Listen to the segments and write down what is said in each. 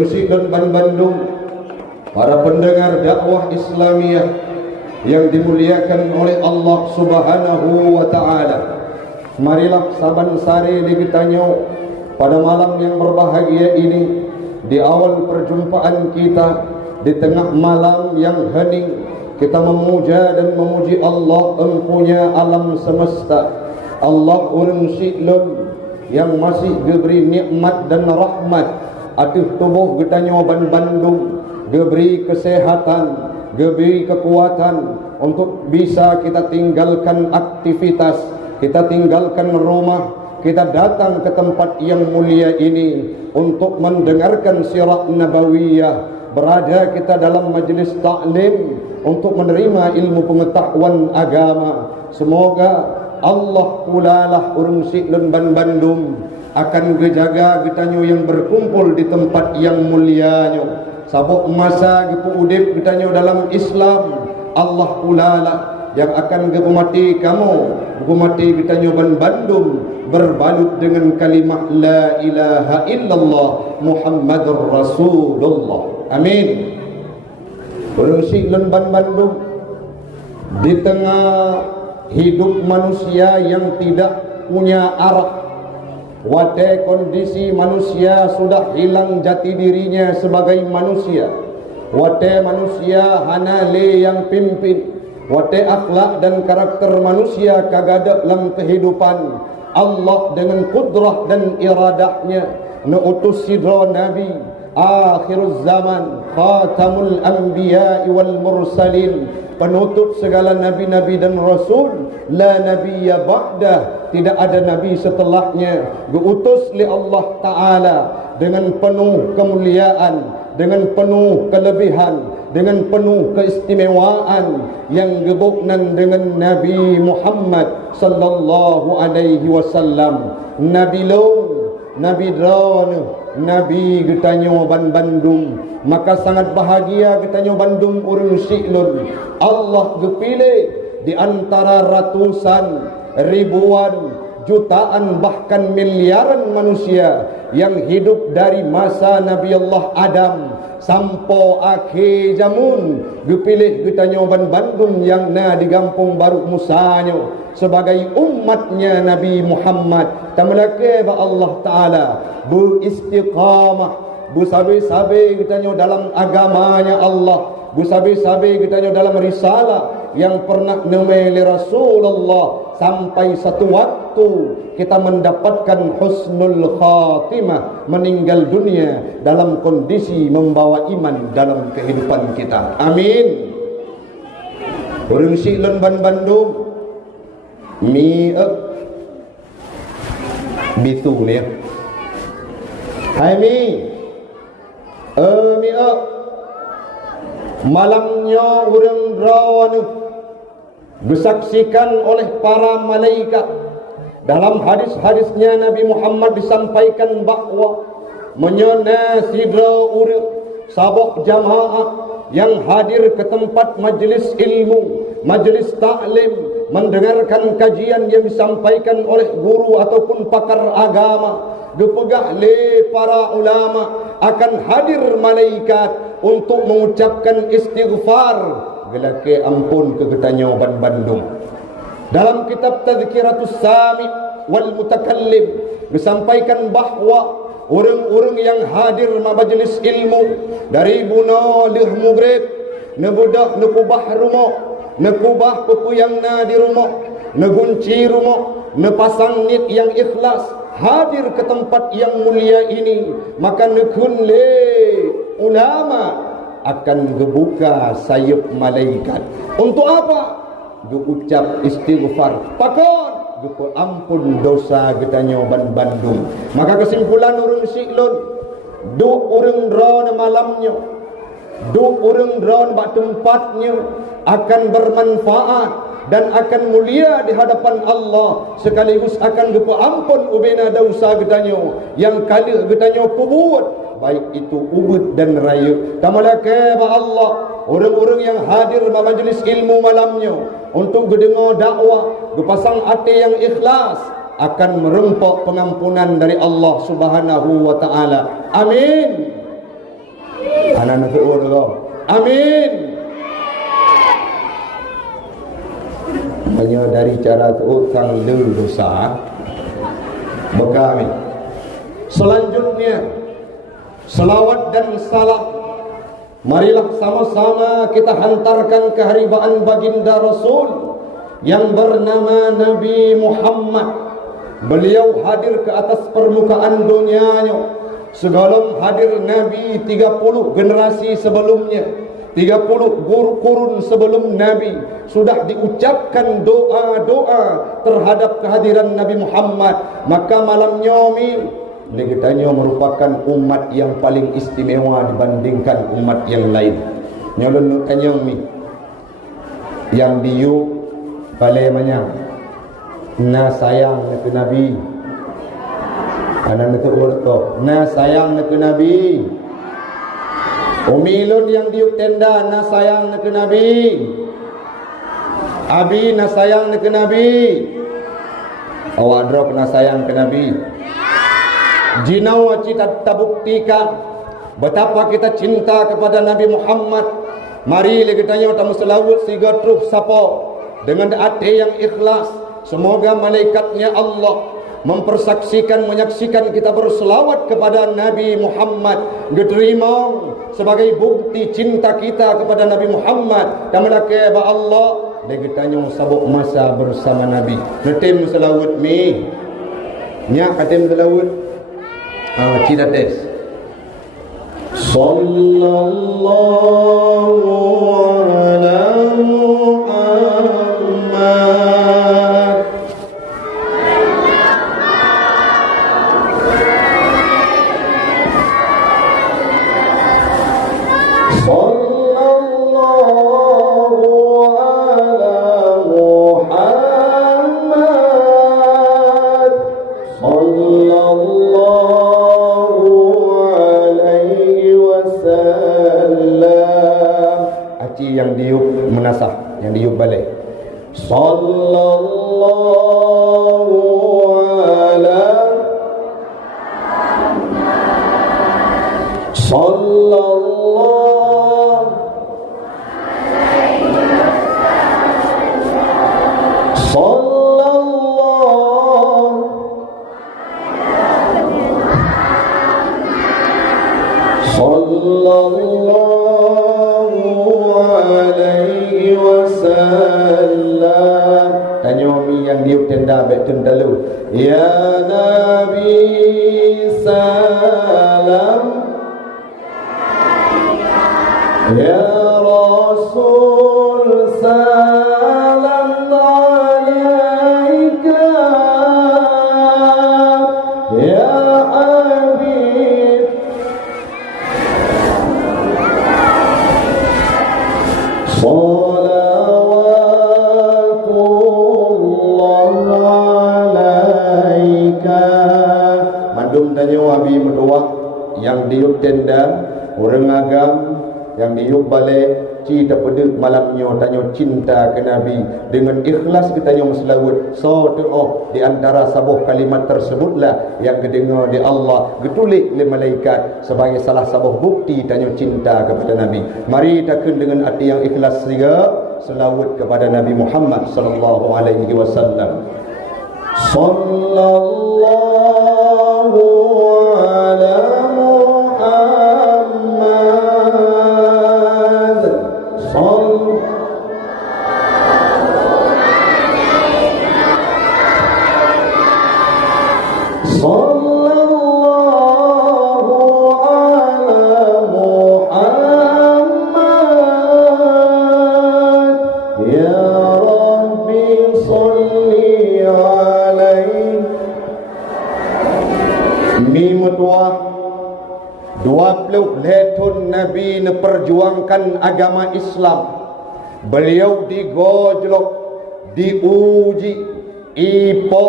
Urungsi dan Bandung, para pendengar dakwah Islamiyah yang dimuliakan oleh Allah Subhanahu wa Ta'ala. Marilah saban sare digitanyo pada malam yang berbahagia ini, di awal perjumpaan kita, di tengah malam yang hening, kita memuja dan memuji Allah empunya alam semesta. Allah urang si'lun yang masih diberi nikmat dan rahmat atas tubuh getanyo Bandung, diberi kesehatan, diberi kekuatan untuk bisa kita tinggalkan aktivitas, kita tinggalkan rumah, kita datang ke tempat yang mulia ini untuk mendengarkan sirah nabawiyah, berada kita dalam majlis taklim untuk menerima ilmu pengetahuan agama. Semoga Allah pulalah urung si'lun Bandung akan gejaga getanyo yang berkumpul di tempat yang mulianyo. Sabuk masa gepu udip getanyo dalam Islam, Allah pulalah yang akan gemati kamu, gemati getanyo Bandung berbalut dengan kalimah la ilaha illallah Muhammadur Rasulullah. Amin. Urung si'lun Bandung di tengah hidup manusia yang tidak punya arah, wate kondisi manusia sudah hilang jati dirinya sebagai manusia, wate manusia hana le yang pimpin, wate akhlak dan karakter manusia kagada dalam kehidupan. Allah dengan kudrah dan iradahnya nuutus sidra Nabi akhiruz zaman, khatamul anbiya wal mursalin, penutup segala nabi-nabi dan rasul, la nabiyya ba'dah, tidak ada nabi setelahnya, diutus oleh Allah Ta'ala dengan penuh kemuliaan, dengan penuh kelebihan, dengan penuh keistimewaan yang gebuknan dengan Nabi Muhammad sallallahu alaihi wasallam. Nabi long, Nabi drone, Nabi getanyo Bandung. Maka sangat bahagia getanyo Bandung urung si'lun. Allah gepilih di antara ratusan, ribuan, jutaan, bahkan miliaran manusia yang hidup dari masa Nabi Allah Adam sampai akhir zaman, gepilih getanyo Bandung yang na di Kampung Baru Musanyo sebagai umatnya Nabi Muhammad. Tamalake ba Allah Ta'ala beristiqamah, busabe-sabe getanyo dalam agamanya Allah, busabe-sabe getanyo dalam risalah yang pernah nemeli Rasulullah, sampai satu waktu kita mendapatkan husnul khatimah, meninggal dunia dalam kondisi membawa iman dalam kehidupan kita. Amin. Urang si'lun Bandung mi bitu ni. Hai mi malamnya urang rawanu disaksikan oleh para malaikat. Dalam hadis-hadisnya Nabi Muhammad disampaikan bahawa menyana sidra urang sabuk jamaah yang hadir ke tempat majlis ilmu, majlis taklim, mendengarkan kajian yang disampaikan oleh guru ataupun pakar agama, dipegah le para ulama, akan hadir malaikat untuk mengucapkan istighfar gelake ampun ke getanyo Bandung. Dalam kitab Tazkiratus Sami wal Mutakallim disampaikan bahawa orang-orang yang hadir majlis ilmu dari buna leh mugrib, nebudak nekubah rumah, nekubah pepuyang na di rumah, negunci rumah, nepasang nit yang ikhlas, hadir ke tempat yang mulia ini, maka nekun le ulama akan gebuka sayap malaikat. Untuk apa? Diucap istighfar. Pakon gepu ampun dosa getanyo Bandung. Maka kesimpulan urang si'lun, du urang ron malamnya, du urang ron bak tempatnya akan bermanfaat dan akan mulia di hadapan Allah, sekaligus akan gepu ampun ubena dosa getanyo yang kali getanyo pubut, baik itu ubud dan raya. Tamalake ba Allah, orang-orang yang hadir di majlis ilmu malamnya untuk mendengar dakwah, berpasang hati yang ikhlas, akan merempok pengampunan dari Allah Subhanahu wa Ta'ala. Amin. Anak nak tu'ud kau. Amin. Hanya dari cara tu'ud sang le dosa bekami. Selanjutnya selawat dan salam, marilah sama-sama kita hantarkan keharibaan baginda Rasul yang bernama Nabi Muhammad. Beliau hadir ke atas permukaan dunianya sebelum hadir Nabi 30 generasi sebelumnya, 30 kurun sebelum Nabi sudah diucapkan doa-doa terhadap kehadiran Nabi Muhammad. Maka malam nyomi kita merupakan umat yang paling istimewa dibandingkan umat yang lain. Nyolon nyomi yang diu balai manya na sayang ke Nabi. Anak itu urut na sayang ke Nabi. Umilun yang diuk tenda na sayang ke Nabi. Abi na sayang ke Nabi. Awak drop na sayang ke Nabi. Jinau kita tabuktikan betapa kita cinta kepada Nabi Muhammad. Mari kita nyata selawat siga truh sapo dengan hati yang ikhlas. Semoga malaikatnya Allah mempersaksikan, menyaksikan kita berselawat kepada Nabi Muhammad, diterima sebagai bukti cinta kita kepada Nabi Muhammad. Dan melaka ba Allah dan kita nyong sabuk masa bersama Nabi. Netim selawat mi nya katim selawat cita tes. Sallallahu ala Muhammad. Sallallahu ala Muhammad. Sallallahu yang diuk menasah, yang diuk balik. Sallallahu ala sallallahu sallallahu sallallahu alaihi wasallam. Tanyomi yang diuk tenda betun dalu. Ya Nabi salam, ya Rasul salam alaika, ya Habib salawatullah alaika. Mandum tanyo abi berdoa yang diuk tenda orang agam yang diuk balik cita pedek malamnya tanyo cinta ke Nabi dengan ikhlas kita tanyo selawat. So doa di antara sabuh kalimat tersebutlah yang kedengar di Allah getulik oleh malaikat sebagai salah sabuh bukti tanyo cinta kepada Nabi. Mari takun dengan hati yang ikhlas juga selawat kepada Nabi Muhammad sallallahu alaihi wasallam. Sallallahu ala Muhammad. Sallallahu ala Muhammad. Ya Rabbi salli alaihi. Mimutwah 20 letun Nabi perjuangkan agama Islam. Beliau digojlok, diuji, ipo,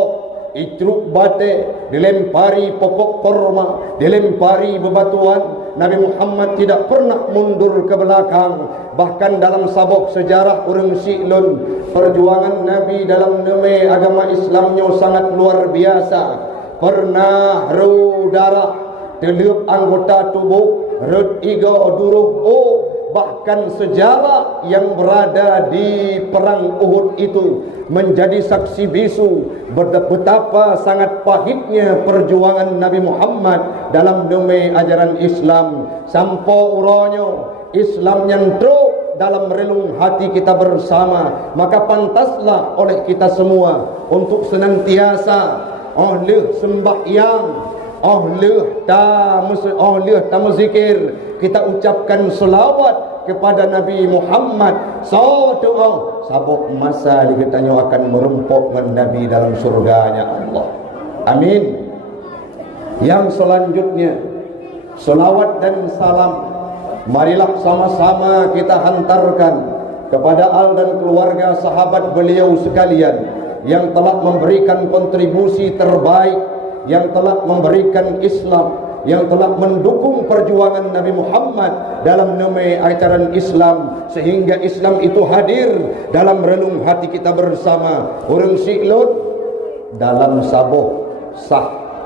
itruk bate, dilempari pokok korma, dilempari bebatuan. Nabi Muhammad tidak pernah mundur ke belakang. Bahkan dalam sabuk sejarah orang Si'lun, perjuangan Nabi dalam nama agama Islamnya sangat luar biasa. Pernah ru darah, Teluk anggota tubuh Rut iga duruh bahkan sejarah yang berada di perang Uhud itu menjadi saksi bisu betapa sangat pahitnya perjuangan Nabi Muhammad dalam demi ajaran Islam. Sampai uranya Islam yang teruk dalam relung hati kita bersama, maka pantaslah oleh kita semua untuk senantiasa oleh sembahyang, oleh tamzikir, kita ucapkan selawat kepada Nabi Muhammad. So doa sabuk masa dikatanya akan merempok dengan Nabi dalam surganya Allah. Amin. Yang selanjutnya, selawat dan salam marilah sama-sama kita hantarkan kepada al dan keluarga sahabat beliau sekalian yang telah memberikan kontribusi terbaik, yang telah memberikan Islam, yang telah mendukung perjuangan Nabi Muhammad dalam nama ajaran Islam, sehingga Islam itu hadir dalam relung hati kita bersama. Orang siklon dalam sabuh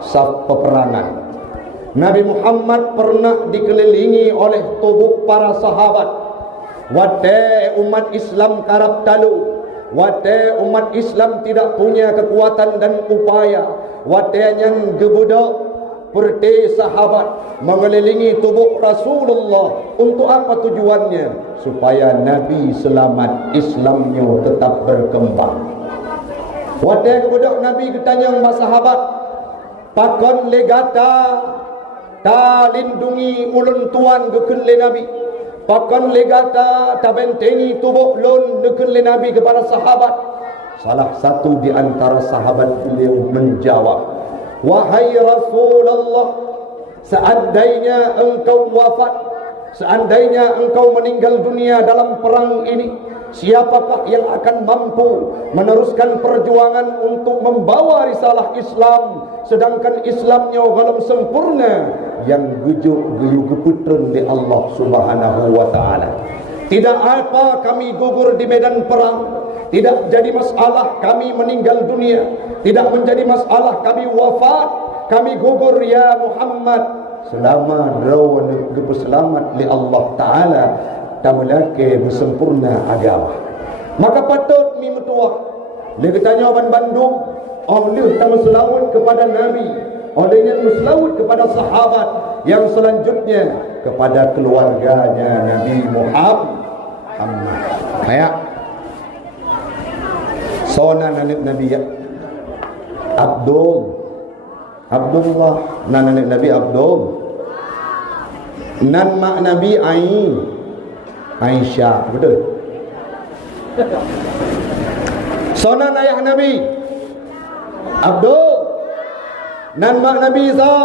saf peperangan, Nabi Muhammad pernah dikelilingi oleh tubuh para sahabat. Wate umat Islam karab talu, wate umat Islam tidak punya kekuatan dan upaya, wate yang gebudak perti sahabat mengelilingi tubuh Rasulullah. Untuk apa tujuannya? Supaya Nabi selamat, Islamnya tetap berkembang. Wate gebudak Nabi ketanya mbak sahabat, pakon legata ta lindungi ulun tuan gekun le Nabi, pakon legata ta bentengi tubuh lun gekun le Nabi kepada sahabat. Salah satu di antara sahabat beliau menjawab, wahai Rasulullah, seandainya engkau wafat, seandainya engkau meninggal dunia dalam perang ini, siapakah yang akan mampu meneruskan perjuangan untuk membawa risalah Islam, sedangkan Islamnya belum sempurna, yang gujuk geyu geputren di Allah Subhanahu wa taala. Tidak apa kami gugur di medan perang, tidak jadi masalah kami meninggal dunia, tidak menjadi masalah kami wafat, kami gugur ya Muhammad, selama rawan selamat li Allah taala tamalake bersempurna agama. Maka patut mi metuah le ketanya ban Bandung oleh tamu selawat kepada Nabi, olehnya selawat kepada sahabat, yang selanjutnya kepada keluarganya Nabi Muhammad. Kayak sona nanik Nabi ya Abdullah nanik Nabi Abdul, nan mak Nabi Aisyah, betul. Sona ayah Nabi Abdul, nan mak Nabi Isa,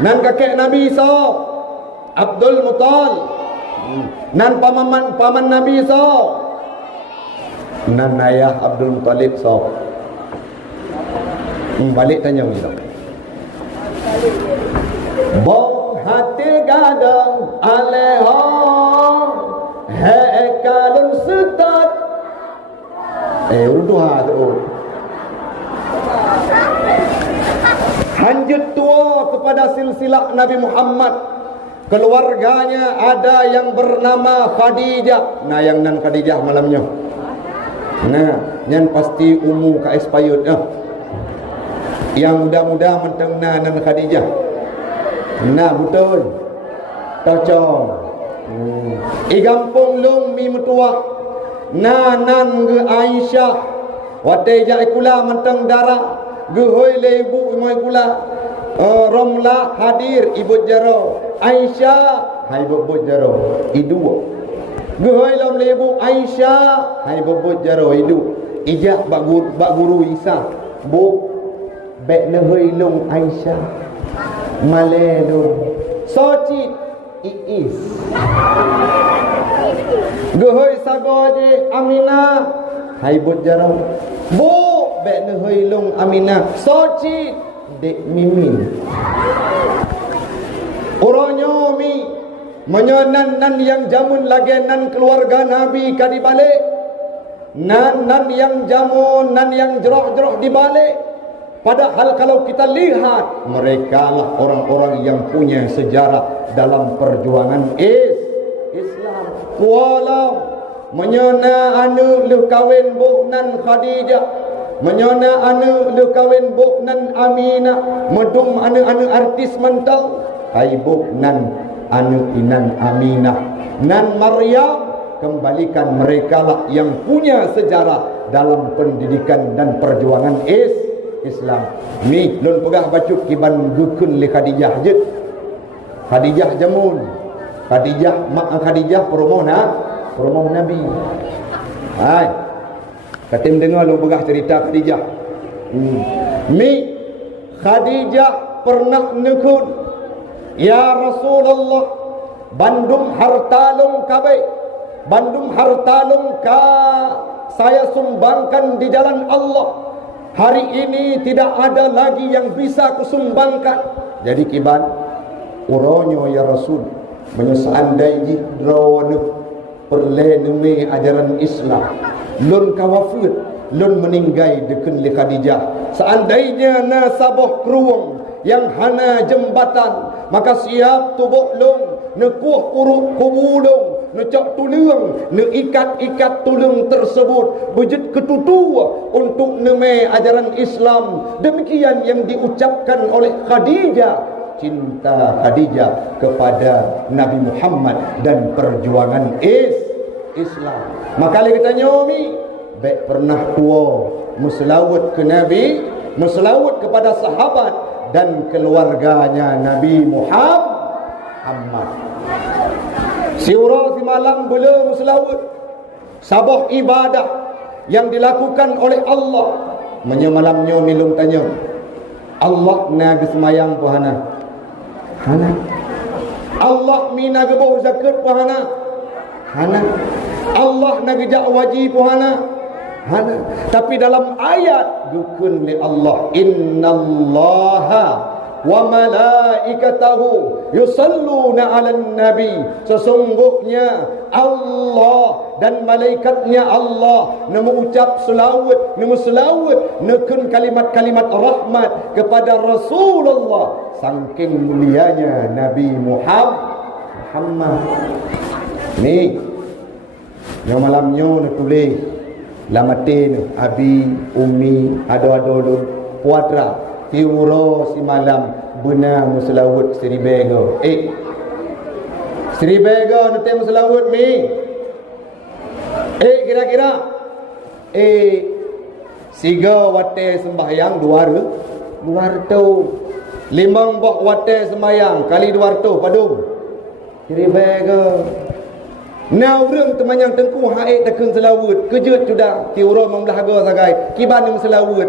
nan kakek Nabi Isa Abdul Muttal, nan paman Nabi Isa, nan ayah Abdul Muttalib so. Balik tanya kita. Bong hati gadang aleha hekalun setat. Urdu tu. Lanjut tua kepada silsilah Nabi Muhammad. Keluarganya ada yang bernama Khadijah. Nah, yang nan Khadijah malamnya. Nah, yang pasti umum ka expired. Yang muda-muda mentang nan Khadijah. Nah, betul. Tocong. Igampung long mi metua. Nan ge Aisyah. Wate ja ikula mentang darah. Gehoy le ibu moy kula. Romlah hadir ibu jaro. Aisyah hai bobot jaro idu. Gehoy lam le ibu Aisyah hai bobot jaro idu. Ijak bak guru Isa. Bu bek le hoy long Aisyah. Male do. Soci iis. Gehoy sagoje Aminah hai bot jaro. Bu bek le hoy long Aminah. Soci dek mimin. Orangnya mi menyonan nan yang jamun lagi nan keluarga Nabi kadi balik, nan yang jamun nan yang jerok di balik, Padahal kalau kita lihat, mereka lah orang-orang yang punya sejarah dalam perjuangan Islam. Walau menyona anu le kawin buknan Khadijah, menyona anu le kawin buknan Aminah, medum anu artis mentau, ai buknan anu inan Aminah nan Maryam. Kembalikan mereka lah yang punya sejarah dalam pendidikan dan perjuangan Islam. Mi lun pegah bacuk kiban gukun li Khadijah je. Khadijah jamun. Mak Khadijah perumoh Nabi. Hai. Katim dengar lun pegah cerita Khadijah. Mi Khadijah pernah nekun, ya Rasulullah, bandum hartalung kabai, bandum hartalung ka saya sumbangkan di jalan Allah. Hari ini tidak ada lagi yang bisa kusumbangkan. Jadi kiban uronyo ya Rasul, menyesandai jidrawanu perlenumi ajaran Islam, lun kawafir, lun meninggai deken li Khadijah. Seandainya nasabah keruang yang hana jembatan, maka siap tubuk long nekuh uruk kubulung, necak tulung, ikat tulung tersebut bejit ketutua untuk neme ajaran Islam. Demikian yang diucapkan oleh Khadijah, cinta Khadijah kepada Nabi Muhammad dan perjuangan Islam. Maka kita nyomi baik pernah tua muslawat ke Nabi, muslawat kepada sahabat dan keluarganya Nabi Muhammad. Siura si malam belum selawat, sabah ibadah yang dilakukan oleh Allah. Menyemalamnya milung tanya, Allah naga semayang puhana, hana. Allah mina geboh zakat puhana, hana. Allah naga jak wajib puhana, hana. Tapi dalam ayat dukun li Allah, innallaha wa malaikatahu yusalluna 'alan nabi. Sesungguhnya Allah dan malaikatnya Allah nemu ucap selawat, nemu selawat neken kalimat-kalimat rahmat kepada Rasulullah, saking mulianya Nabi Muhammad. Ni yang malamnya nak tulis lamatin abi umi ado-ado puatra tiuro si malam benar muslawut seribega. Seribega nanti muslawut mi. Kira-kira siga wate sembahyang dua tu. Limang bak wate sembahyang kali dua tu padum. Seribega. Now rung temanyang tengku haid takun selawut kejut sudah tiuro membelaga sagai kiban selawut.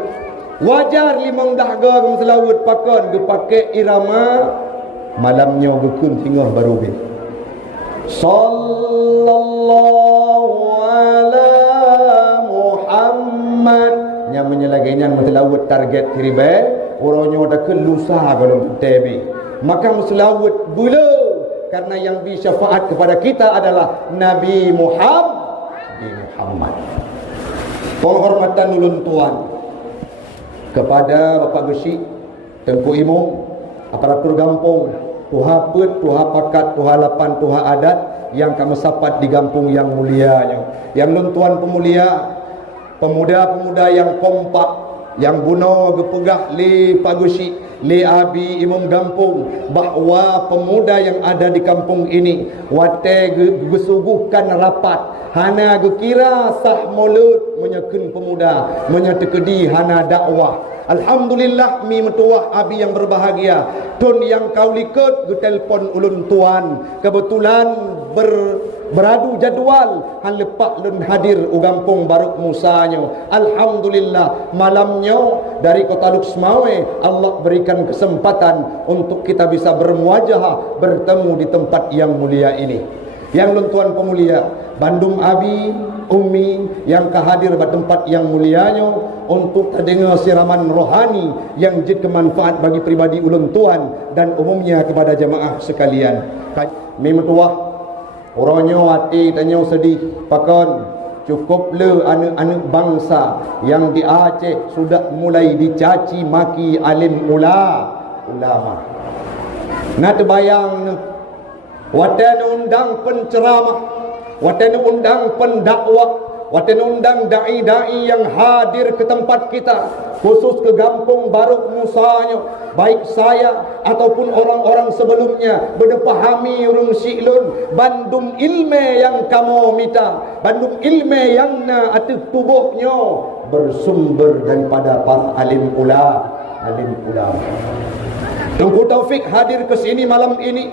Wajar limang dahga ke selawut pakon ke pakai irama malamnya gekun tinggal baru be. Sallallahu ala Muhammad nya menyelagainya selawut target kiribe uronyo dak lusa kalau tebi. Maka selawut bulu karena yang bersyafaat kepada kita adalah Nabi Muhammad. Penghormatan ulun tuan kepada Bapak Gesi, Tengku Imong, aparatur gampung, tuha pet, tuha pakat, tuha lapan, tuha adat yang kami sapat di gampung yang mulianya. Yang nontuan pemulia, pemuda-pemuda yang kompak, yang buno gepegah li Pak Gesi, li abi imam gampung, bahwa pemuda yang ada di kampung ini wate gesuguhkan rapat hana gekira sah mulut menyekun pemuda menyetekedi hana dakwah. Alhamdulillah mi metuah abi yang berbahagia tun yang kau likut getelpon ulun tuan kebetulan beradu jadual han lepak lun hadir u gampung Baruk Musanya. Alhamdulillah malamnya dari kota Luxmawe Allah berikan kesempatan untuk kita bisa bermuajahah bertemu di tempat yang mulia ini. Yang luntuan pemulia Bandung abi umi yang kehadir di tempat yang mulianya untuk terdengar siraman rohani yang jid kemanfaat bagi pribadi ulun tuan dan umumnya kepada jemaah sekalian. Mi metuah orangnya hati tanya sedih pakon cukup le anak-anak bangsa yang di Aceh sudah mulai dicaci maki alim ulama. Nak terbayang watan undang penceramah, watan undang pendakwah, watan undang dai-dai yang hadir ke tempat kita, khusus ke Kampung Baru Musanya, baik saya ataupun orang-orang sebelumnya berdepahami urung si'lun bandung ilmu yang kamu minta, bandung ilmu yang na atuk tubuhnya bersumber daripada para alim ulama. Tunggu Taufik hadir ke sini malam ini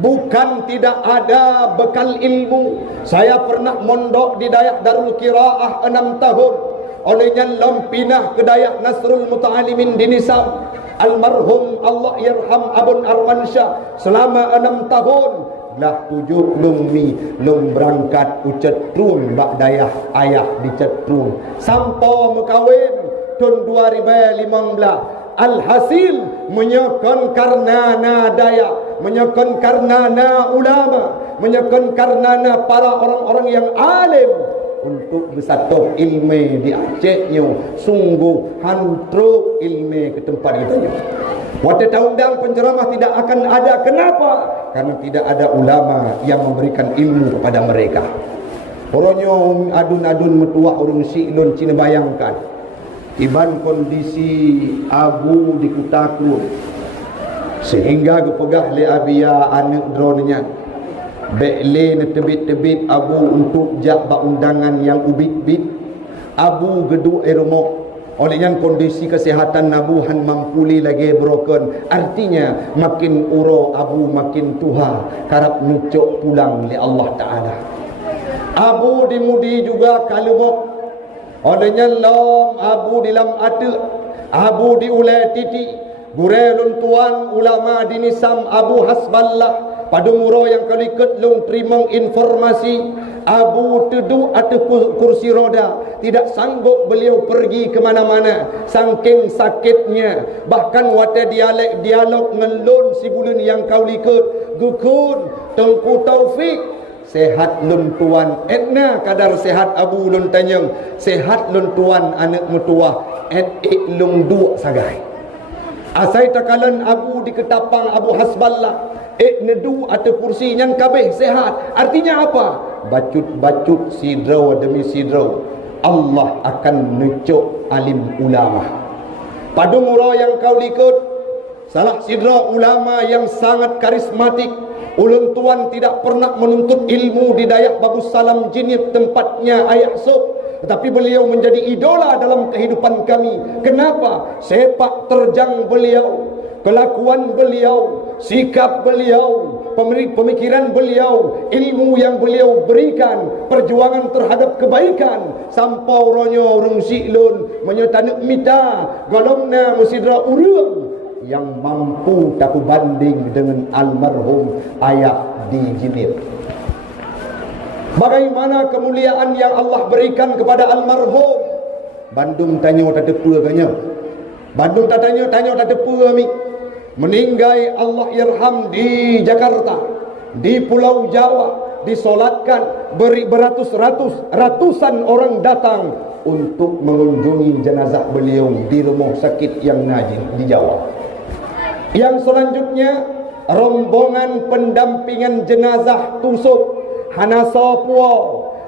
bukan tidak ada bekal ilmu. Saya pernah mondok di Dayak Darul Qiraah 6 tahun. Olehnya lampinah ke Dayak Nasrul Muta'alimin di Nisam. Almarhum Allah yarham Abun Armansyah selama 6 tahun. Lah 7 lum berangkat ucetrun bak dayah ayah di cetrun. Sampai mekawin tahun 2015. Alhasil menyokon karena daya, menyokon karena ulama, menyokon karena para orang-orang yang alim untuk bersatu ilmu di Acehnya. Sungguh hantru ilmu ke tempat kita. Waktu undang penceramah tidak akan ada. Kenapa? Karena tidak ada ulama yang memberikan ilmu kepada mereka. Orangnya adun-adun metuah orang si'lun Cina bayangkan. Iban kondisi abu di Kutaku sehingga gepegah le abia anak dronenya bekle ne tebit-tebit abu untuk jak ba undangan yang ubit-bit abu gedu ermo. Olehnya kondisi kesehatan abu han mampuli lagi broken, artinya makin uro abu makin tuha karap nucuk pulang le Allah Ta'ala. Abu dimudi juga kalumok. Olehnya lam abu di lam ada, abu di ulai titi, gurelun tuan ulama di Nisam Abu Hasballah pada muro yang kali ketlung terima informasi abu teduh atas kursi roda, tidak sanggup beliau pergi ke mana-mana saking sakitnya. Bahkan wata dialog ngelun si bulan yang kau liket gukun Tengku Taufik sehat lun tuan etna kadar sehat abu lun tanyang sehat lun tuan anak metuah lung dua sagai asai takalan abu di ketapang Abu Hasballah nedu atau kursi yang kabeh sehat. Artinya apa? Bacut-bacut sidraw demi sidraw Allah akan nucuk alim ulama. Pada murah yang kau likut salah sidra ulama yang sangat karismatik. Ulun tuan tidak pernah menuntut ilmu di Dayak Babu Salam Jinib tempatnya ayah Sob, tetapi beliau menjadi idola dalam kehidupan kami. Kenapa? Sepak terjang beliau, kelakuan beliau, sikap beliau, pemikiran beliau, ilmu yang beliau berikan, perjuangan terhadap kebaikan. Sampau ronyo urung si'lun menyetanuk mita golongna musidra urung yang mampu taku banding dengan almarhum ayah di Jinib. Bagaimana kemuliaan yang Allah berikan kepada almarhum. Bandung tanya tak tepa kanya. Bandung tak tanya tak tepa mi. Meninggal Allah yarham di Jakarta, di Pulau Jawa, disolatkan ratusan orang datang untuk mengunjungi jenazah beliau di rumah sakit yang najis di Jawa. Yang selanjutnya rombongan pendampingan jenazah tusuk Hanasa Puo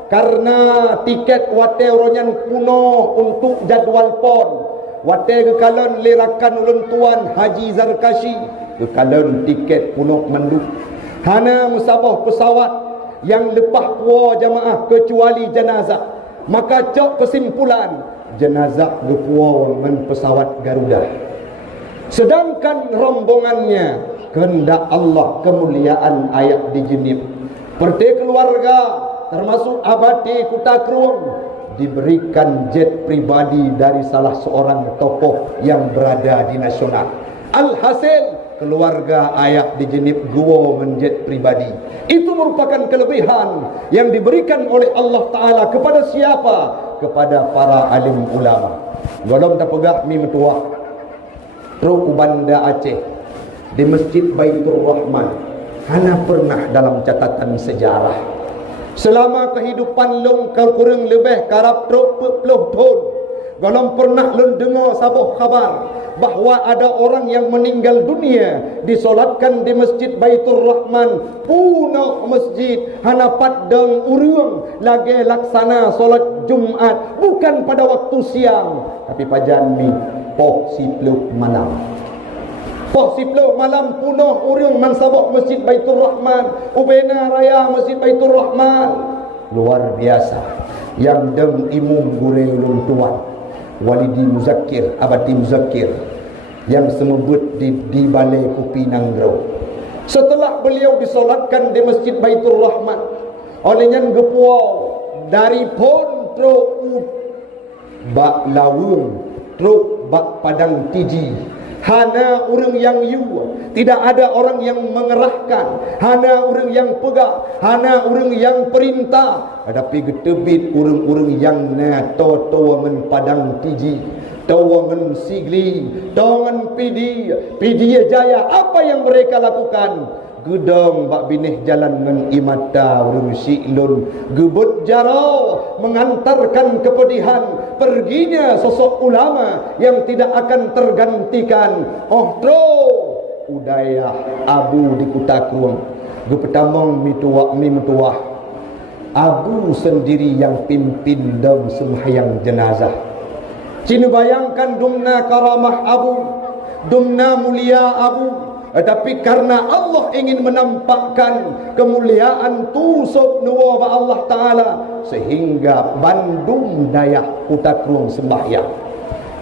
karena tiket wate ronyan kuno untuk jadual pon. Wate kekalon lirakan ulun tuan Haji Zarkashi kekalon tiket kuno manduk. Hana musabah pesawat yang lepah puo jamaah kecuali jenazah. Maka cok kesimpulan jenazah gepuo men pesawat Garuda. Sedangkan rombongannya kehendak Allah kemuliaan ayat di Jinib. Perti keluarga termasuk abadi Kutakruang diberikan jet pribadi dari salah seorang tokoh yang berada di nasional. Alhasil keluarga ayat di Jinib gua menjet pribadi. Itu merupakan kelebihan yang diberikan oleh Allah Ta'ala kepada siapa? Kepada para alim ulama. Golong tak pegah mi metuah Truk Banda Aceh di Masjid Baitur Rahman. Hana pernah dalam catatan sejarah Selama kehidupan long kurang lebih karap truk 40 tahun, kalau pernah lun dengar sabuh khabar bahawa ada orang yang meninggal dunia disolatkan di Masjid Baitur Rahman, punah masjid hana padang urang lagi laksana solat Jumaat, bukan pada waktu siang tapi pajan mi poh 10 malam. Poh 10 malam punah urang mansabak Masjid Baitur Rahman, ubena raya Masjid Baitur Rahman. Luar biasa. Yang dem imum gure ulun tuan Walidi Muzakir, Abadi Muzakir, yang semebut di Balai Kopi Nanggro. Setelah beliau disolatkan di Masjid Baitur Rahman, olehnya gepuau dari pon truk bak lawung, truk bak padang tiji, hana orang yang yu, tidak ada orang yang mengerahkan, hana orang yang pegang, hana orang yang perintah. Tetapi getebit orang-orang yang na to men padang tiji, tawangan sigli, tawangan pidi jaya. Apa yang mereka lakukan? Gedong bak binih jalan men imata urung siklun, gebut jarau mengantarkan kepedihan perginya sosok ulama yang tidak akan tergantikan. Oh tro udayah abu di Kutakrung, gepetamong mituah abu sendiri yang pimpin dalam sembahyang jenazah. Cina bayangkan dumna karamah abu, dumna mulia abu. Tetapi karena Allah ingin menampakkan kemuliaan tusuk nuwa Allah Ta'ala, sehingga Bandung Dayak Kutakrung sembahyang.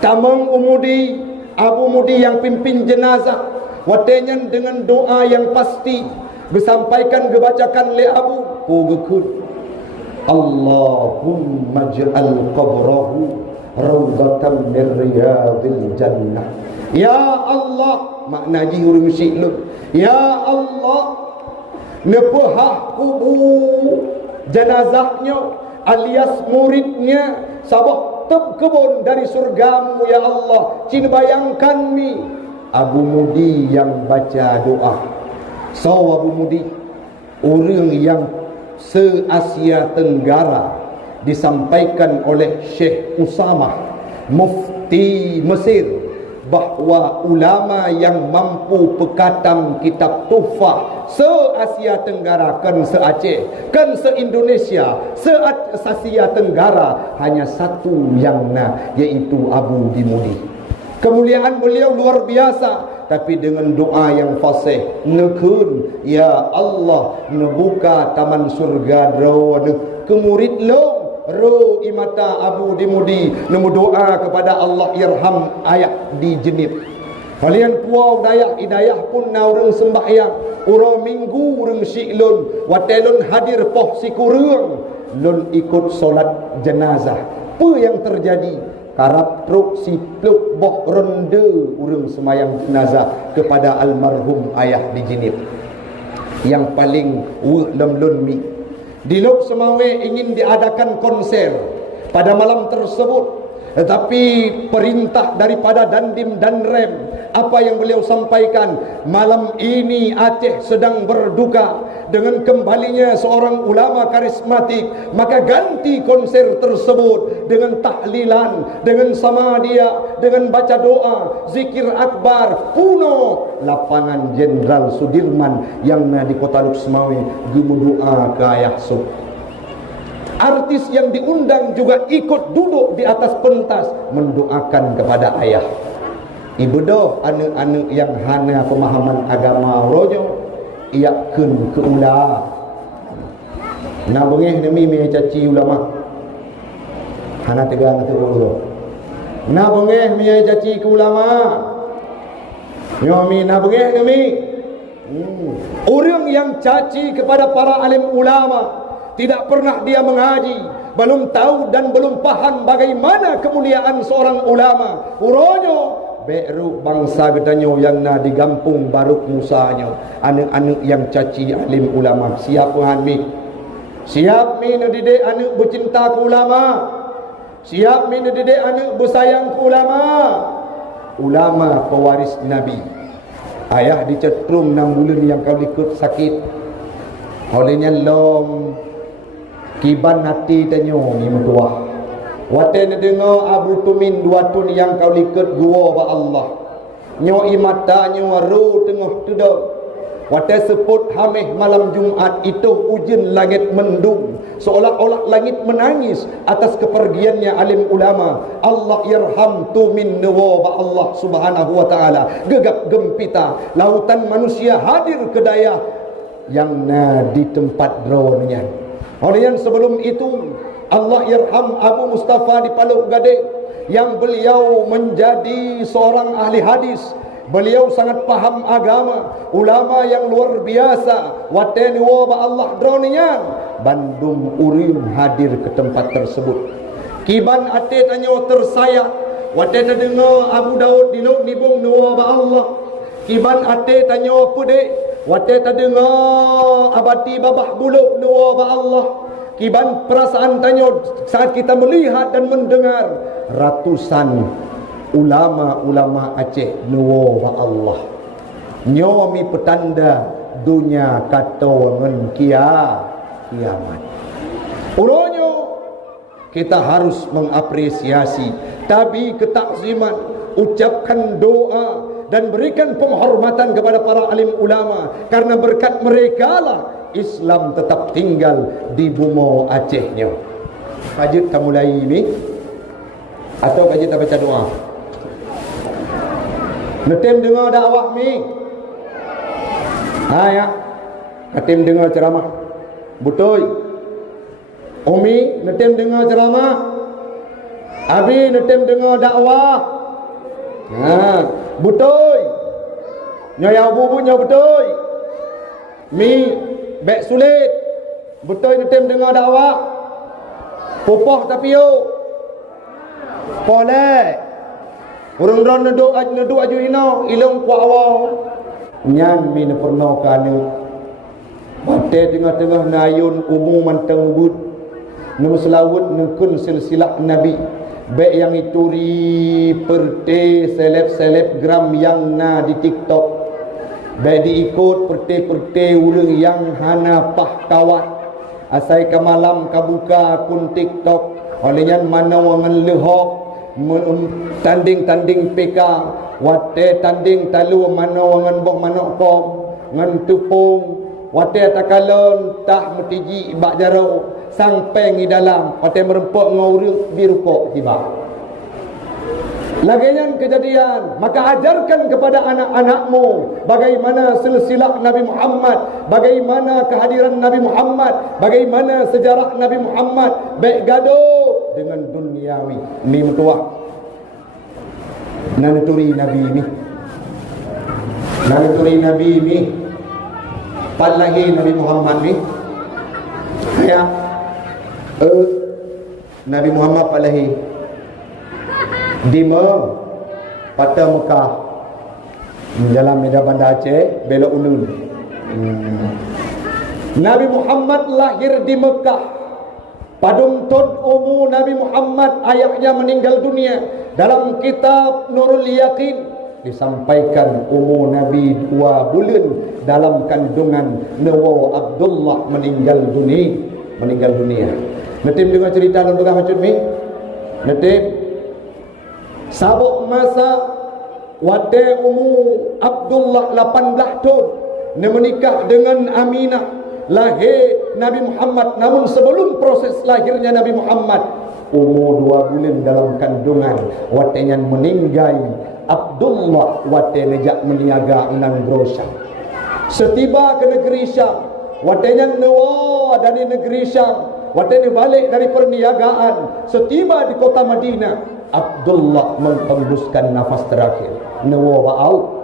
Tamang umudi, abu mudi yang pimpin jenazah, watenya dengan doa yang pasti disampaikan dibacakan oleh abu pugekun, Allahumma ja'al qabrahu rawdatan min riyadil jannah. Ya Allah, makna ji urang siklun, ya Allah, nepehah kubur jenazahnya alias muridnya sabah tep kebun dari surgamu ya Allah. Cin bayangkan ni Abu Mudi yang baca doa. So Abu Mudi, orang yang se-Asia Tenggara, disampaikan oleh Syekh Usamah, Mufti Mesir, bahawa ulama yang mampu pekatam kitab Tuhfah se-Asia Tenggara, kan se-Aceh, kan se-Indonesia, se-Asia Tenggara, hanya satu yang iaitu Abu Dimudi. Kemuliaan beliau luar biasa, tapi dengan doa yang fasih, nekun ya Allah, nebuka taman surga draw ke murid lo ro imata Abu Dimudi, nemu doa kepada Allah irham ayat di jenip. Kalian puau dayak hidayah pun na urang sembahyang, urang minggu urang siklun, watelun hadir poh sikurung, lun ikut solat jenazah. Apa yang terjadi? Karap truk sipluk boh ronde urang semayang jenazah kepada almarhum ayah di jenip. Yang paling lem lun mi, di Lok Semawe ingin diadakan konser pada malam tersebut, tetapi perintah daripada Dandim dan Rem, apa yang beliau sampaikan, malam ini Aceh sedang berduka dengan kembalinya seorang ulama karismatik, maka ganti konser tersebut dengan tahlilan, dengan samadiyah, dengan baca doa, zikir akbar, puno lapangan Jenderal Sudirman yang di kota Lok Semawe gemudoa ke ayah sub. Artis yang diundang juga ikut duduk di atas pentas mendoakan kepada ayah. Ibu doh anak-anak yang hana pemahaman agama rojo iakeun ke ulah. Na bengeh demi me caci ulama. Hana tegang tu rojo. Na bengeh me caci ke ulama. Nyomi na bengeh demi. Orang yang caci kepada para alim ulama, tidak pernah dia mengaji, belum tahu dan belum paham bagaimana kemuliaan seorang ulama. Uronyo beru bangsa gedanyo yang na digampung baruk musanyo, anak-anak yang caci alim ulama. Siap Tuhan mi? Siap mi didik anak bercinta ke ulama? Siap mi didik anak bersayang ke ulama? Ulama pewaris Nabi. Ayah dicetrum 6 bulan yang kau ikut sakit. Olehnya lom Kiban hati tanyo ni mutuah. Wate na dengar Abu Tumin dua tun yang kau liket gua ba Allah. Nyo imata nyo waru tengah tudok. Wate sebut hamih malam Jumaat itu hujan langit mendung, seolah-olah langit menangis atas kepergiannya alim ulama. Allah yarham tu min nawa ba Allah Subhanahu wa taala. Gegap gempita lautan manusia hadir ke daya yang di tempat dronnya. Orang sebelum itu Allah yarham Abu Mustafa di Paluk Gading yang beliau menjadi seorang ahli hadis. Beliau sangat paham agama, ulama yang luar biasa. Wateni wa Allah dronian Bandung urim hadir ke tempat tersebut. Kiban ate tanyo tersayat. Wateni dengar Abu Daud diluk nibung wa Allah. Kiban ate tanyo pude. Wateni dengar abati babah buluk wa Allah. Kiban perasaan tanyo saat kita melihat dan mendengar ratusan ulama-ulama Aceh nuwo wa Allah. Nyomi petanda dunia kata ngen kiamat. Uronyo kita harus mengapresiasi, tabi ketakziman, ucapkan doa dan berikan penghormatan kepada para alim ulama, karena berkat mereka lah Islam tetap tinggal di bumi Acehnya. Kajit kamu mulai ini atau kajit tak baca doa? Netem dengar dakwah mi. Ya. Netem dengar ceramah. Betul. Umi netem dengar ceramah. Abi netem dengar dakwah. Betul. Nyoya bubunya betul. Mi bek sulit. Betul netem dengar dakwah. Popoh tapi yo. Polek. Orang-orang neduk aju ino ilung ku awal. Nyan mi ne pernah kanu. Bate tengah-tengah nayun umum mantang bud. Nu selawut nekun silsilah Nabi. Baik yang ituri perte seleb-selebgram yang na di TikTok. Baik diikut perte-perte urang yang hana pah kawat. Asai ke malam kabuka akun TikTok. Olehnya mana wangan lehok. Tanding-tanding PK, wate tanding talu mana wangan boh manok kom ngan tupung, wate takalon tah metiji bak jaro sang peng di dalam, wate merempok ngau birukok tiba. Lagian kejadian, maka ajarkan kepada anak-anakmu bagaimana silsilah Nabi Muhammad, bagaimana kehadiran Nabi Muhammad, bagaimana sejarah Nabi Muhammad, baik gaduh dengan duniawi. Ni mutuah. Nanuturi Nabi ini. Nanuturi Nabi ini. Palahi Nabi Muhammad ni. Ya. Nabi Muhammad palahi di pada Mekah, dalam medan bandar Aceh, belok ulun. Nabi Muhammad lahir di Mekah. Padung Tod Umu Nabi Muhammad ayahnya meninggal dunia. Dalam kitab Nurul Yaqin disampaikan umur Nabi 2 bulan dalam kandungan Nawa Abdullah meninggal dunia. Netim dengar cerita dalam tukang macam ni. Netim sabuk masa wate umur Abdullah 18 tahun menikah dengan Aminah, lahir Nabi Muhammad. Namun sebelum proses lahirnya Nabi Muhammad, umur 2 bulan dalam kandungan, watenya meninggal Abdullah, wate ngejak meniaga nang Grosa. Setiba ke negeri Syam, watenya nawa dari negeri Syam, watenya balik dari perniagaan. Setiba di kota Madinah, Abdullah menghembuskan nafas terakhir. Nawa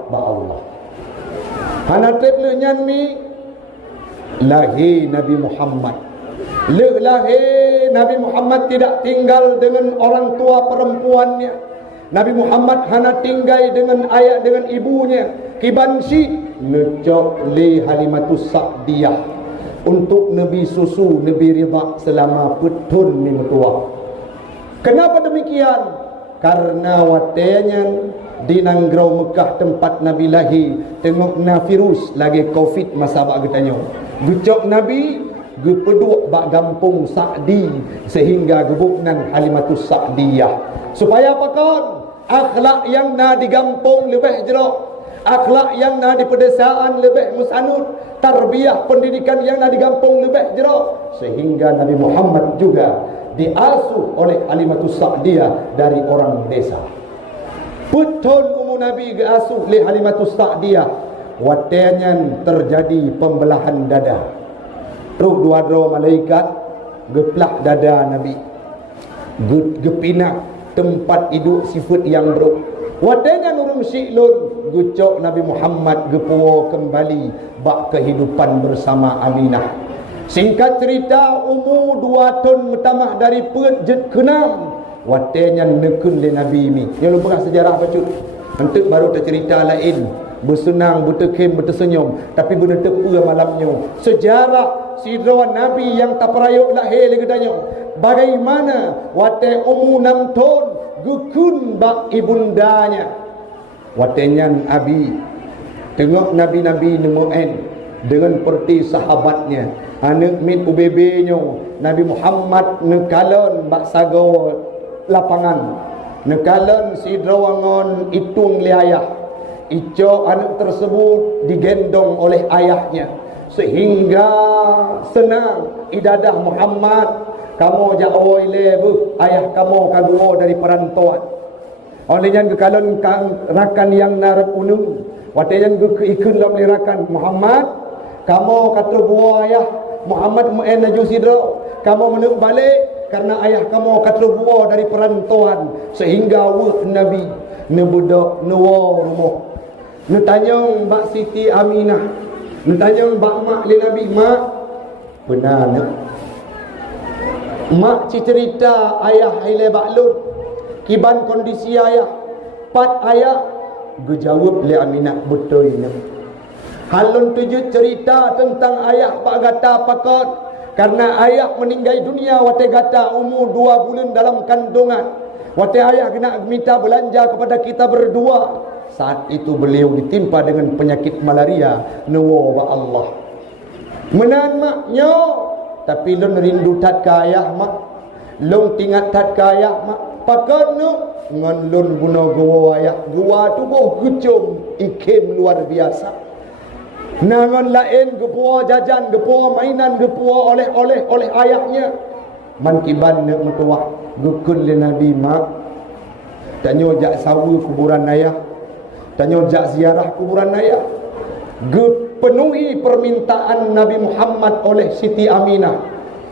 ba Allah. Hanatib lenyan mi lahir Nabi Muhammad. Lahir Nabi Muhammad tidak tinggal dengan orang tua perempuannya. Nabi Muhammad hanya tinggal dengan ayah, dengan ibunya. Kibansi lecok li Halimatus Sa'diyah untuk Nabi susu, Nabi Ridha selama petun ni metua. Kenapa demikian? Karena watenya di Nanggrau Mekah tempat Nabi lahir, tengok na virus lagi COVID masa abak katanya. Bucok Nabi gepeduk bak gampung Sa'di sehingga gebuknan Halimatus Sa'diyah. Supaya apa kon? Akhlak yang na digampung lebih jerok, akhlak yang na di pedesaan lebih musanut, tarbiyah pendidikan yang na digampung lebih jerok, sehingga Nabi Muhammad juga diasuh oleh Halimatus Sa'diyah dari orang desa. Betul umur Nabi diasuh oleh Halimatus Sa'diyah, watenya terjadi pembelahan dada. Terus dua malaikat geplak dada Nabi, gepinak tempat hidup sifat yang buruk. Wadanya nurung syiklun gucok Nabi Muhammad gepuo kembali bak kehidupan bersama Aminah. Singkat cerita, umur 2 tahun pertama dari perut jet kenam, wadanya nekun le Nabi ni. Yang lupa sejarah pacut. Entuk baru tercerita lain. Bersenang, bertekim, bertersenyum, tapi guna tepu malamnya. Sejarah sidra Nabi yang tak perayuk lahir lagi tanya. Bagaimana wate umur 6 tahun gukun bak ibundanya. Watenya Abi tengok Nabi-Nabi nemu'en dengan perti sahabatnya. Anak mit UBB-nya Nabi Muhammad nekalon bak sago lapangan. Nekalon sidra wangon itung liayah. Ico anak tersebut digendong oleh ayahnya sehingga senang idadah Muhammad. Kamu jauh lebu ayah kamu kadua dari perantauan. Olehnya kekalon rakan yang narak unung. Watenya ikut dalam rakan Muhammad. Kamu kata buah ayah Muhammad mu'en naju sidra. Kamu menuk balik karena ayah kamu kata buah dari perantauan, sehingga wah Nabi nebudak nuwa rumah. Tanya Mbak Siti Aminah, tanya Mbak Mak li Nabi, Mak benar nak? Mak cerita ayah ile baklud kiban kondisi ayah pat ayah gejawab li Aminah betul ni. Halun tujuh cerita tentang ayah pak gata pakot karena ayah meninggal dunia wate gata umur 2 bulan dalam kandungan. Wate ayah kena minta belanja kepada kita berdua. Saat itu beliau ditimpa dengan penyakit malaria. Nuwa Allah menan maknya, tapi lon rindu tat ka ayah mak, lon tingat tat ka ayah mak. Pakan nu ngan lon guna gua ayah gua tu boh gucung ikim luar biasa. Nangan lain gepua jajan, gepua mainan, gepua oleh ayahnya. Mankiban nak metuah gukun le Nabi mak. Tanya jak sawu kuburan ayah, tanya jak ziarah kuburan ayah. Penuhi permintaan Nabi Muhammad oleh Siti Aminah.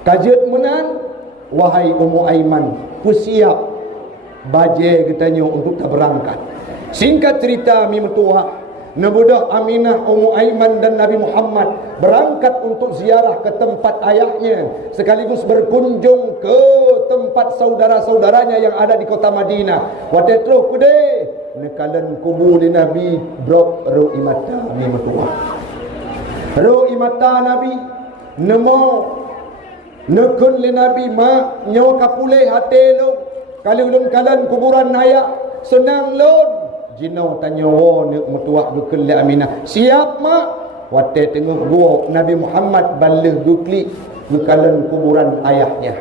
Kajut menan, wahai Ummu Aiman, ku siap baje katanya untuk tak berangkat. Singkat cerita mi metuah, Nabudah Aminah, Ummu Aiman dan Nabi Muhammad berangkat untuk ziarah ke tempat ayahnya, sekaligus berkunjung ke tempat saudara-saudaranya yang ada di kota Madinah. Wate terus kude nekalan kubur di Nabi brok ro imata mi metuah. Ro imata Nabi nemo nekun li Nabi mak nyo kapule hate lo kali ulun kalan kuburan ayah senang lon. Jino tanya wo nek metuah gukul li Aminah. Siap mak. Wate tengok gua Nabi Muhammad balih gukli gukalan kuburan ayahnya.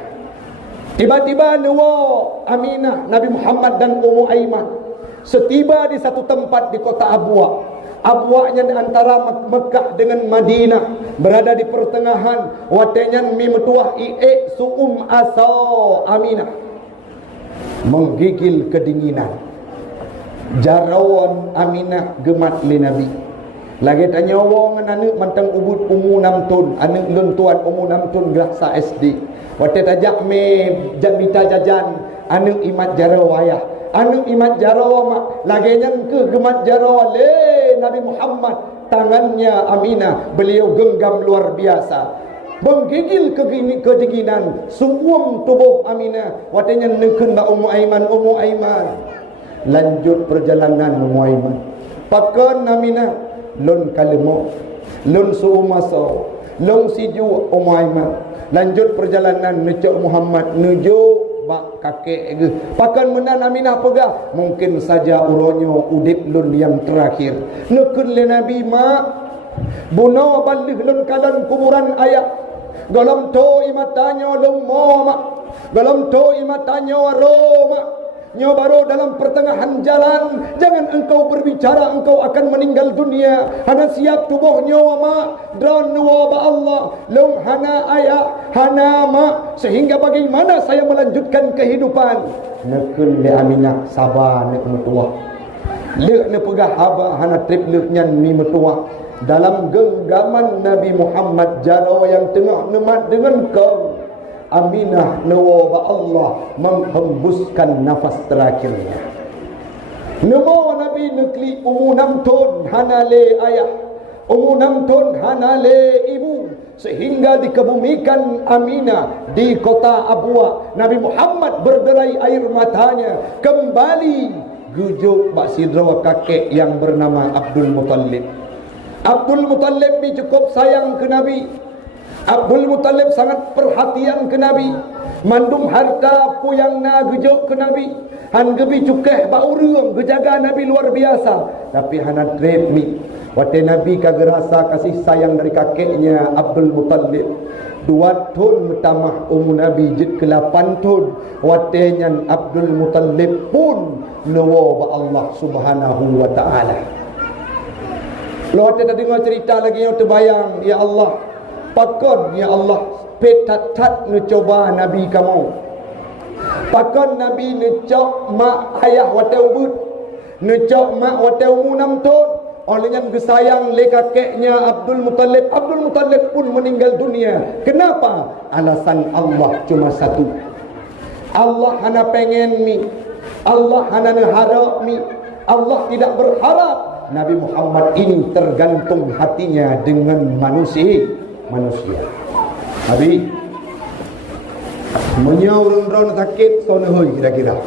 Tiba-tiba nuwo Aminah, Nabi Muhammad dan Ummu Aiman setiba di satu tempat di kota Abwa. Abwa'nya di antara Mekah dengan Madinah, berada di pertengahan. Watenya mi metuah i'e su'um asa Aminah menggigil kedinginan. Jarawan Aminah gemat li Nabi. Lagi tanya wong anak mantang ubud umur 6 tahun, anak lun tuan umur 6 tahun gelaksa SD. Waktu tajak me jamita jajan, anak imat jarawa ayah. Anak imat jarawa mak, lagi yang ke gemat jarawa le Nabi Muhammad. Tangannya Aminah beliau genggam luar biasa, menggigil kedinginan suum tubuh Aminah. Waktunya nekun ba Ummu Aiman, Ummu Aiman. Lanjut perjalanan Ummu Aiman. Pakan Aminah lun kalemo, lun suumasa, lun siju Ummu Aiman. Lanjut perjalanan menuju Muhammad, menuju bak kakek ke. Pakan menan Aminah pegah, mungkin saja uronyo udip lun yang terakhir. Nekun le Nabi mak, buno balih lun kalan kuburan ayah. Golom to imatanyo lumo mak. Golom to imatanyo aro mak. Nyo baru dalam pertengahan jalan, jangan engkau berbicara engkau akan meninggal dunia. Hana siap tubuh nyo mak, dron nuwa ba Allah, lung hana ayah, hana mak, sehingga bagaimana saya melanjutkan kehidupan? Nekun le aminah sabar nek metua. Lek ne pegah haba hana trip lek nyan mi metua. Dalam genggaman Nabi Muhammad jaro yang tengah nemat dengan kau, Aminah nawa Allah menghembuskan nafas terakhirnya. Nawa Nabi nekli umur 6 tahun hanale ayah, umur 6 tahun hanale ibu, sehingga dikebumikan Aminah di kota Abwa. Nabi Muhammad berderai air matanya kembali gujuk bak sidra kakek yang bernama Abdul Muttalib. Abdul Muttalib ni cukup sayang ke Nabi. Abdul Muttalib sangat perhatian ke Nabi. Mandum harta puyang na gejuk ke Nabi. Han gebi cukeh ba urang gejaga Nabi luar biasa. Tapi hana trep ni. Wate Nabi kagak rasa kasih sayang dari kakeknya Abdul Muttalib. 2 tahun tamah umur Nabi jid ke 8 tahun. Wate nyan Abdul Muttalib pun nawa ba Allah Subhanahu wa taala. Lo wate dah dengar cerita lagi yang terbayang, ya Allah. Pakon ya Allah petat-tat mencoba Nabi kamu. Pakon Nabi necok mak ayah wate ubud, necok mak wate umur 6 tahun. Olehnya gesayang le kakeknya Abdul Muttalib. Abdul Muttalib pun meninggal dunia. Kenapa? Alasan Allah cuma satu. Allah hana pengen mi, Allah hana harap mi. Allah tidak berharap Nabi Muhammad ini tergantung hatinya dengan manusia. Nabi menyaurun sakit sonehoi kira-kira.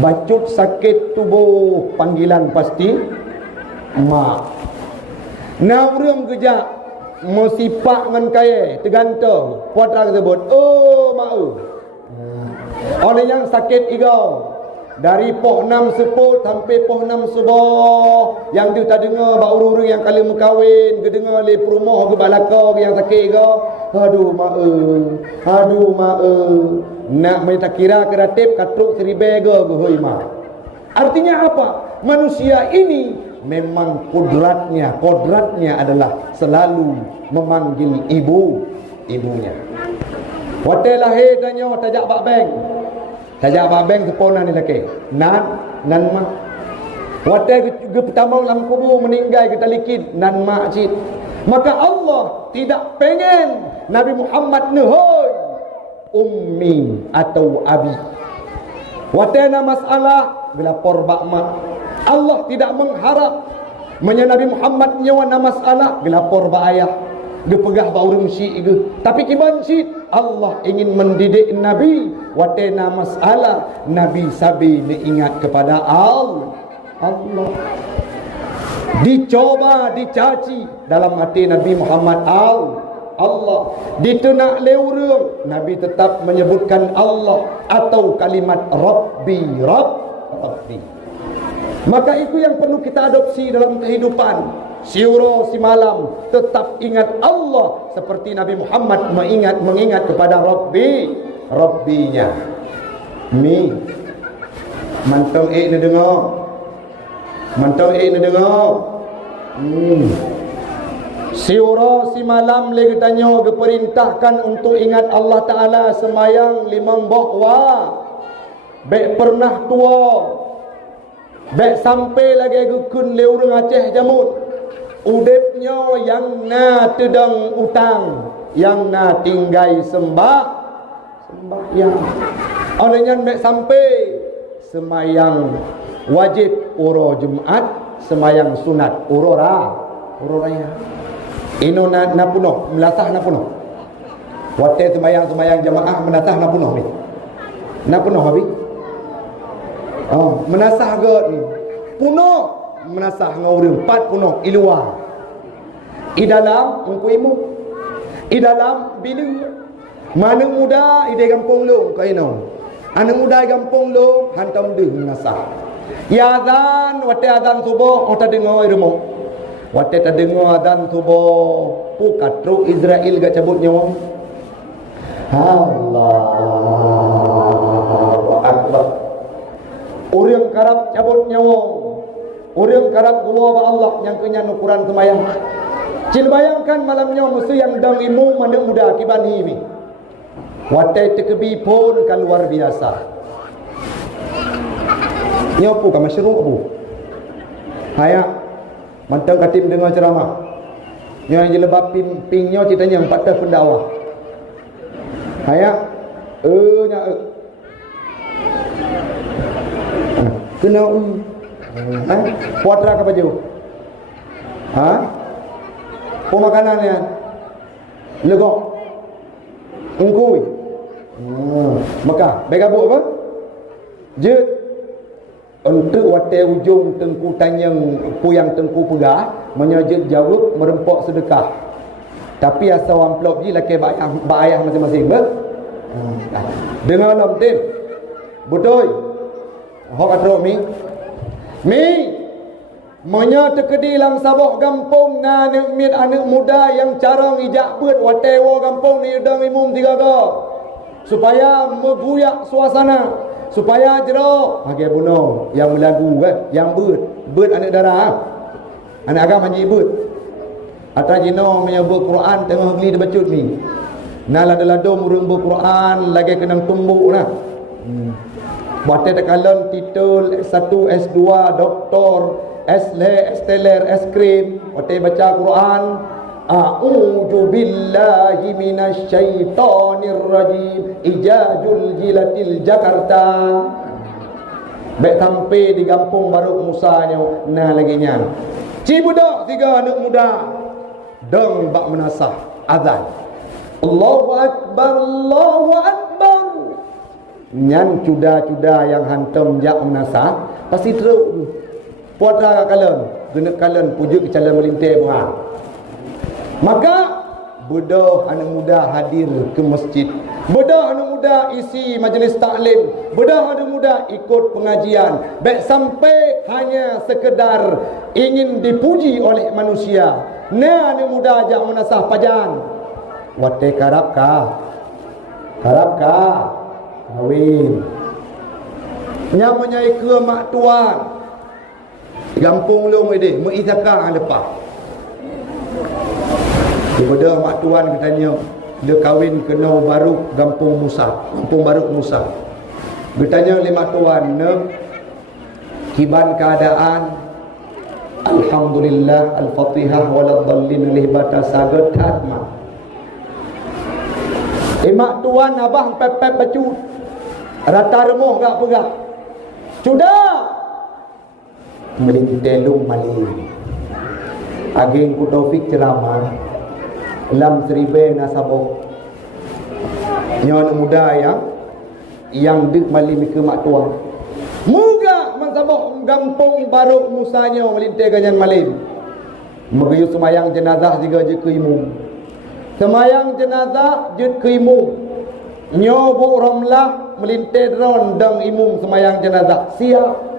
Bacut sakit tubuh panggilan pasti mak. Na urang kerja mau sipak ngan kaya tergantung putra tersebut. Oh mak. Oleh yang sakit igau dari poh 6 seput sampai poh 6 subuh, yang dia tak dengar bak urang yang kali mengkawin ke dengar le perumoh ke balaka yang sakit ke. Aduh mak nak mai tak kira kreatif katruk seribe ke hoi mak. Artinya apa? Manusia ini memang kodratnya adalah selalu memanggil ibunya. Hotel lahir tanya tajak bak bank. Tajak bak bank sepona ni laki. Nan mak. Hotel ke pertama dalam kubur meninggal kita likin nan mak cik. Maka Allah tidak pengen Nabi Muhammad nehoi ummi atau abi. Watena masalah gelapor bak mak. Allah tidak mengharap Nabi Muhammad nyawa na masalah gelapor bak ayah. Gepegah ba urang syik ge. Tapi kiban syik Allah ingin mendidik Nabi. Watena masalah Nabi sabi diingat kepada Allah. Dicoba, dicaci dalam hati Nabi Muhammad Allah. Ditenak leurung Nabi tetap menyebutkan Allah atau kalimat Rabbi. Maka itu yang perlu kita adopsi dalam kehidupan. Siuro si malam tetap ingat Allah seperti Nabi Muhammad mengingat kepada Rabbinya. Mi mantau ni dengar. Siuro si malam lagi tanya diperintahkan untuk ingat Allah Ta'ala semayang 5 bahwa bek pernah tua bek sampai lagi gukun leurung Aceh jamut udepnya yang na tedang utang, yang na tinggai sembahyang. Olehnya bek sampai semayang wajib uro Jumat, semayang sunat uro raya. Ino na punoh, melatah na punoh. Wate semayang jamaah menatah na punoh ni. Na punoh habis. Oh, menasah ke ni. Punoh menasah ngau 4 punoh iluar. I dalam engkuimu. I dalam bilu. Mana muda ide kampung lu kaino. Anak muda kampung lu hantam deh menasah. Ya azan, wate azan subuh, kita dengar rumah. Waktu tak dengar adan tu boh, katru Israel gak cabut nyawa. Allahu Akbar. Orang karab cabut nyawa. Orang karab gua ba Allah yang kenya ukuran semayang. Cil bayangkan malamnya musuh yang dang imu mana muda akibat ini. Watai terkebi pun kan luar biasa. Ni apa kan masyarakat apa? Hayak mantang katim dengar ceramah. Yang jelebab pingnya ceritanya yang patah pendakwah. Hayak nya kena puatra ke baju. Pemakanannya legok ungkui maka begabuk apa je untuk watai ujung tengku tanyang puyang tengku pegah menyajak jawab merempok sedekah tapi asal amplop je laki bayah masing-masing dengar lam tim betul hok atro mi menyata kedi lang sabok gampung na anak muda yang carang ijak beut watewa gampung ni udang imum tiga go supaya meguyak suasana supaya jero hage buno yang melagu yang beut anak darah anak agama ji beut ata jino menyebut Quran tengah geli dibacut ni nala daladom urang Quran lagi kena tumbuk nah buat tak kalon titul S1 S2 doktor Esteller, Eskrim, waktu baca Quran, A'udzu billahi minasyaitonir rajim, Ijazul Jilatil Jakarta. Baik sampai di kampung baru Musanya, nah lagi nya. Cibudak tiga anak muda, deng bak menasah azan. Allahu Akbar, Allahu Akbar. Nyan cuda-cuda yang hantam jak menasah, pasti teruk. Puatra kalian, guna kalian pujuk calon melintir buah. Maka bedah anak muda hadir ke masjid. Bedah anak muda isi majlis taklim. Bedah anak muda ikut pengajian. Baik sampai hanya sekedar ingin dipuji oleh manusia. Nah anak muda ajak menasah pajang. Wate karab ka? Kawin. Nyamanya ke mak tuan. Gampung lu mede mengizakar lepas. Kepada mak tuan katanya dia kahwin kena baru kampung baru Musa. Bertanya oleh mak tuan, kiban keadaan alhamdulillah al-fatihah waladdallin alih bata sagat khatmah. Mak tuan abah pepep bacu rata remoh gak pegak. Sudah melintelung malih ageng ku taufik ceramah lam seribe nasabok nyon muda yang dik malih ke mak tua muga mansabok gampung baru musanya melintai ganyan malih magayu semayang jenazah juga je ke imum semayang jenazah je ke imum nyobo ramlah melintai dron dang imum semayang jenazah siap.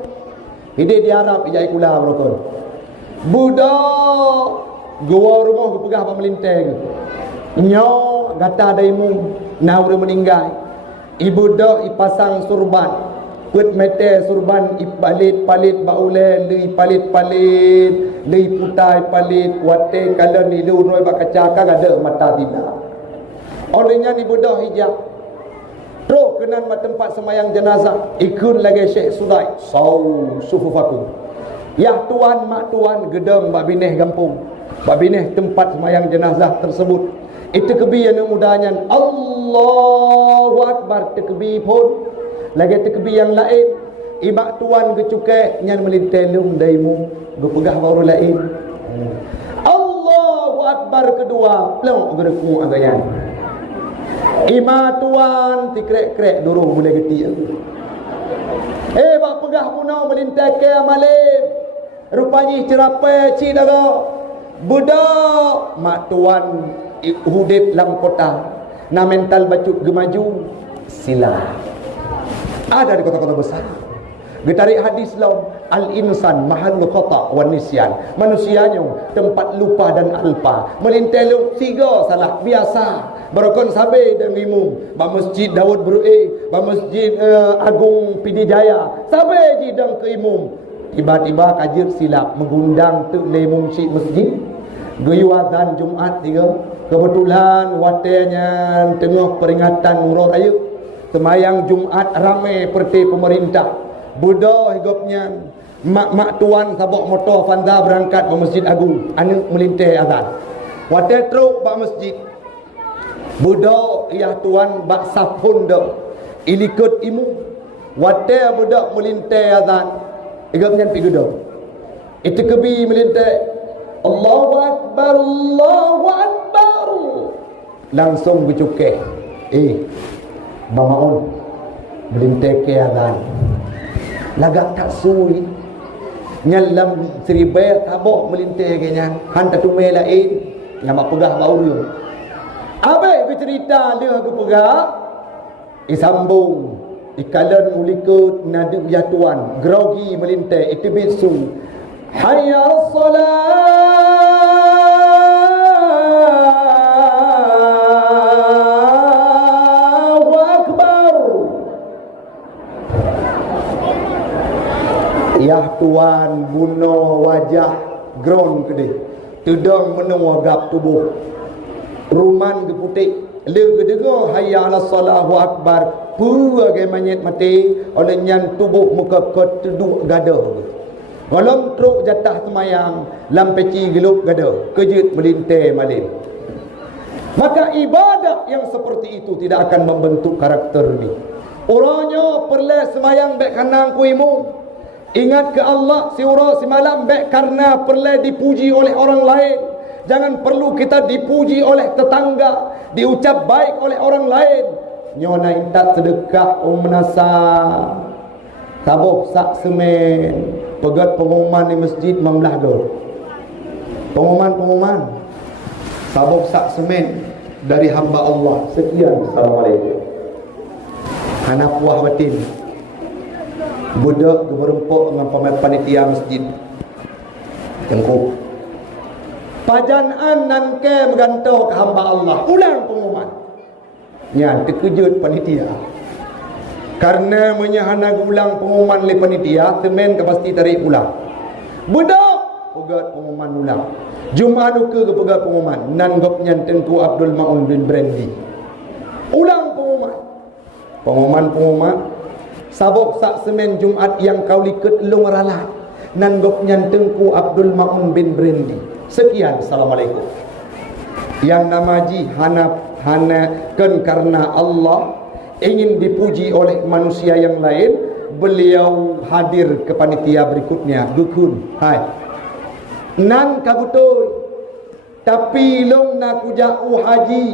Ini diharap ijai kula berokon. Budak gua rumah ku pegah apa melintang. Nyo gata daimu na udah meninggal. Ibu dak ipasang surban. Put mete surban ipalit baule li palit li putai palit wate kalau ni lu roi bakaca kagak ada mata tidak. Orangnya ibu dak hijab. Terus kenan tempat semayang jenazah ikut lagi Syekh Sudai sufufakum ya tuan mak tuan gedeng bak bineh kampung bak bineh tempat semayang jenazah tersebut itu kebi anak mudanya Allahu Akbar terkebi pun lagi terkebi yang lain ibak tuan kecukai nyan melintelung daimu berpegah baru lain Allahu Akbar kedua pelong gereku agayan Ima tuan tikrek-krek duruh boleh getik. Bak pegah punau melintai ke malim. Rupanya cerapai cik daga. Budak mak tuan hudip lam kota. Na mental bacut gemaju sila. Ada di kota-kota besar. Getarik hadis lam al-insan mahallul khata' wan nisyan. Manusianya tempat lupa dan alpa. Melinteluk tiga salah biasa. Barokon sabe dan imum ba masjid Daud Berue, ba masjid Agung PD Jaya. Sabe jidang ke imum. Tiba-tiba kajir silap mengundang tu le mumsyid masjid. Geyu azan Jumaat tiga. Kebetulan watenya tengah peringatan Umrah Raya. Semayang Jumaat ramai perti pemerintah. Budak higupnya mak tuan sabok motor Fanda berangkat ke Masjid Agung. Anu melintai azan. Watai teruk bak masjid. Budak ia tuan bak safun dak. Ilikut imu. Watai budak melintai azan. Higupnya pergi dak. Itu kebi melintai. Allahu Akbar, Allahu Akbar. Langsung bercukeh. Mamaun melintai ke azan. Lagak tak suri nyalam seribai tabok melintai kenya hantar tu melain yang mak pegah bau dia abai bercerita dia ke pegah isambung ikalan ulikut nadu ya tuan grogi melintai itu bisu hayya salat Yah tuan bunuh wajah ground kedai tudang menawagap tubuh ruman ke putih le ke dengar hayya ala salahu akbar pu agai manyet mati oleh nyan tubuh muka keteduk gada golong truk jatah semayang lam peci gelup gada kejut melintai malim. Maka ibadah yang seperti itu tidak akan membentuk karakter ni. Orangnya perlu semayang baik kanang kuimu. Ingat ke Allah siura semalam baik karena perlu dipuji oleh orang lain. Jangan perlu kita dipuji oleh tetangga, diucap baik oleh orang lain. Nyona intat sedekah menasa tabuh sak semen pegat pengumuman di masjid mamlah do. Pengumuman tabuh sak semen dari hamba Allah. Sekian, assalamualaikum. Anak puah batin budak berempuk dengan panitia masjid tengkuk pajanaan nan ke bergantung ke hamba Allah. Ulang pengumuman nya terkejut panitia karena menyahana ulang pengumuman le panitia semen ke pasti tarik ulang budak pegat pengumuman ulang Jumaat ke pegat pengumuman nan gopnya Tengku Abdul Maun bin Brandy ulang pengumuman sabok sak semen Jumaat yang kau liket long ralat nan gopnya Tengku Abdul Maun bin Brandy. Sekian, assalamualaikum. Yang namaji hanakan karena Allah ingin dipuji oleh manusia yang lain, beliau hadir ke panitia berikutnya dukun hai nan kabutoy tapi long nak jauh haji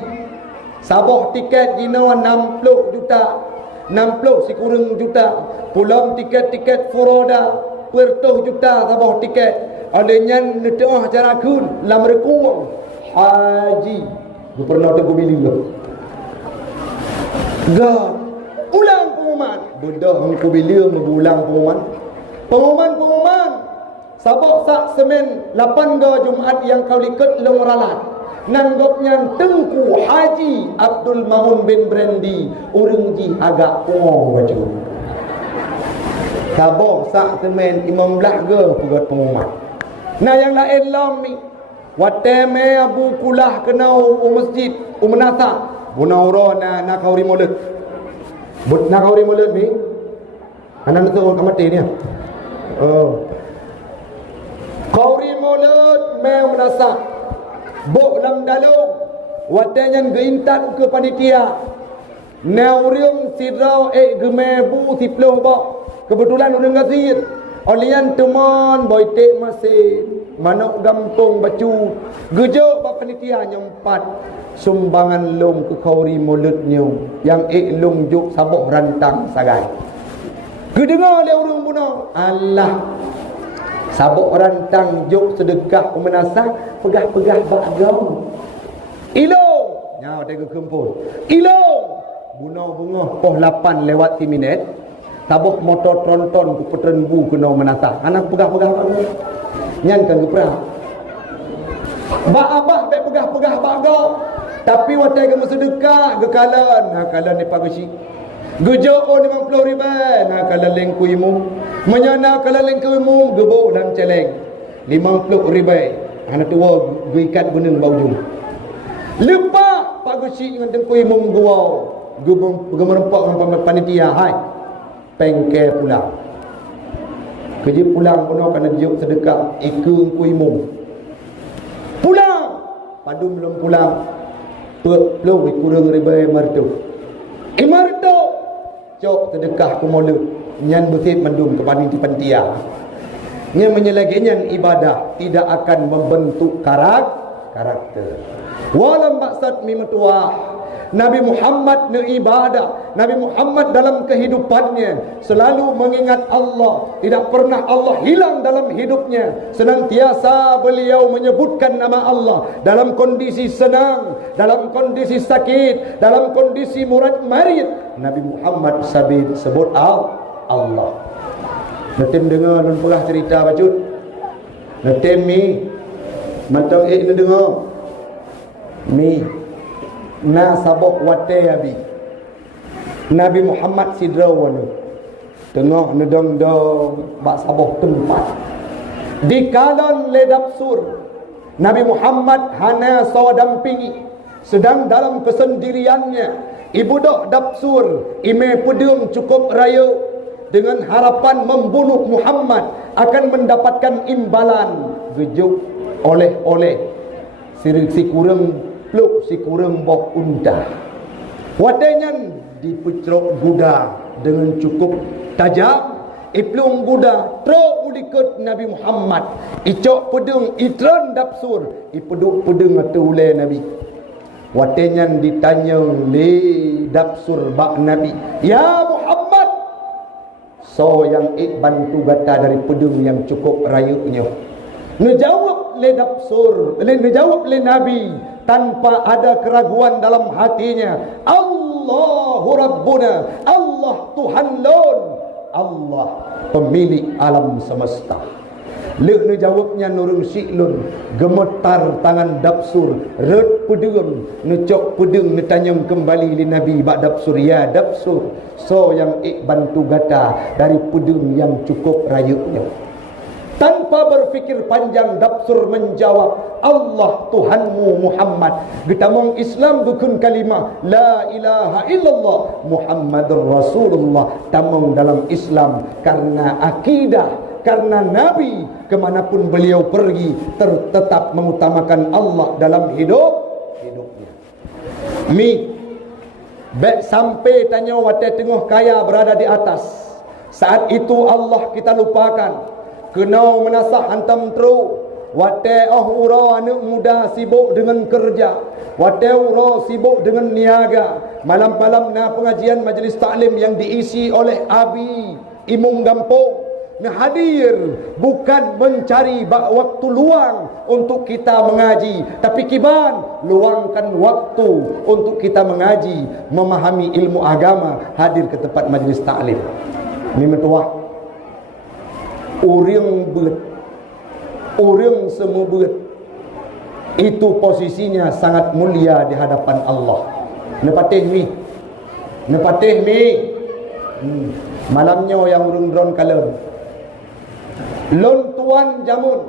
sabok tiket dino 60 juta 60 sekurang juta pulang tiket furoda pertuh juta sabah tiket adanya neteah cara kun lam rekuang haji pernah tu bili ga ulang pengumuman bedah hangku bila mengulang pengumuman sabak sak semen 8 Jumaat yang kau liket long ralat nanggopnya Tengku Haji Abdul Maun bin Brandy urang ji agak pong baju kabok sak semen 15 ke pegat pengumuman. Nah yang lain lami wateme abu kulah kenau masjid menata bunauro na kauri mulut but na kauri mulut ni anak tu kamati ni kauri mulut me menasa bok lam dalung watanyan geintat ke panitia nauriung sirau gemebu siploh bok kebetulan urang gasir olian teman boytek masin manuk gampung bacu gejo bak panitia nyempat sumbangan lom ke kauri mulutnya yang lom juk sabok rantang sagai kedengar le urang bunuh Allah sabok rantang juk sedekah pemenasah pegah-pegah bagau ilong nyaw tega kempul ilong bunuh bunga poh 8 lewat 3 minit Tabuh motor tronton ku petren bu kena menata. Anak pegah-pegah apa? Nyan kan gupra. Ba abah bek pegah-pegah bagau. Tapi watai kamu sedekah ke kalan. Kalan ni pagasi. Gejo o 50 ribu. Kalan lengku imu. Menyana kalan lengku imu gebok dalam celeng. 50 ribu. Anak tua guikat gunung bau jum. Lepas pagasi dengan tengku imu gua. Gemerempak dengan panitia. Hai. Pengke pulang. Kerja pulang pun kena juk sedekah ikung kuimung. Pulang. Padu belum pulang. Peluk kurang ribai mertu. Mertu. Cok sedekah ku mola. Nyan besit mendum ke panitia. Nya menyelagainya ibadah tidak akan membentuk karakter. Walam maksud mi metuah. Nabi Muhammad beribadah. Nabi Muhammad dalam kehidupannya selalu mengingat Allah. Tidak pernah Allah hilang dalam hidupnya. Senantiasa beliau menyebutkan nama Allah. Dalam kondisi senang, dalam kondisi sakit, dalam kondisi murad marid, Nabi Muhammad sebut Allah. Netim dengar dan pernah cerita bacut. Netim mi matang dengar mi na sabok wate abi Nabi Muhammad sidrawan tengah nedong-dong bak sabok tempat di kalan ledap sur. Nabi Muhammad hana sawadampingi sedang dalam kesendiriannya. Ibu dok dapsur ime pedung cukup raya dengan harapan membunuh Muhammad akan mendapatkan imbalan gejuk oleh si kurang peluk si kurang bok unta. Wadanya dipecrok guda dengan cukup tajam. Iplung guda trok ulikut Nabi Muhammad. Icok pedung itron dapsur. Ipeduk pedung atau ulai Nabi. Wadanya ditanya le dapsur bak Nabi. Ya Muhammad. So yang bantu gata dari pedung yang cukup rayunya. Ngejawab le dapsur. Ngejawab le Nabi. Tanpa ada keraguan dalam hatinya. Allahu Rabbuna. Allah Tuhan lon. Allah pemilik alam semesta. Lek jawabnya nurung siklun. Gemetar tangan dapsur. Red pedung. Ngecok pedung. Netanyam kembali li Nabi bak dapsur. Ya dapsur. So yang bantu gata dari pedung yang cukup rayunya. Tanpa berfikir panjang dapsur menjawab, Allah Tuhanmu Muhammad. Getamong Islam dukun kalimah la ilaha illallah Muhammadur Rasulullah. Tamong dalam Islam karena akidah, karena Nabi kemanapun beliau pergi tetap mengutamakan Allah dalam hidupnya. Baik sampai tanya watai tengah kaya berada di atas. Saat itu Allah kita lupakan. Kenau menasah hantam tru. Watai ura anak muda sibuk dengan kerja. Watai ura sibuk dengan niaga. Malam-malam na pengajian majlis taklim yang diisi oleh abi imung gampung. Nah hadir bukan mencari waktu luang untuk kita mengaji, tapi kiban luangkan waktu untuk kita mengaji, memahami ilmu agama, hadir ke tempat majlis taklim. Ini metuah orang semua berat. Itu posisinya sangat mulia di hadapan Allah. Nepatih mi malamnya yang urung-urung kalem lon tuan jamun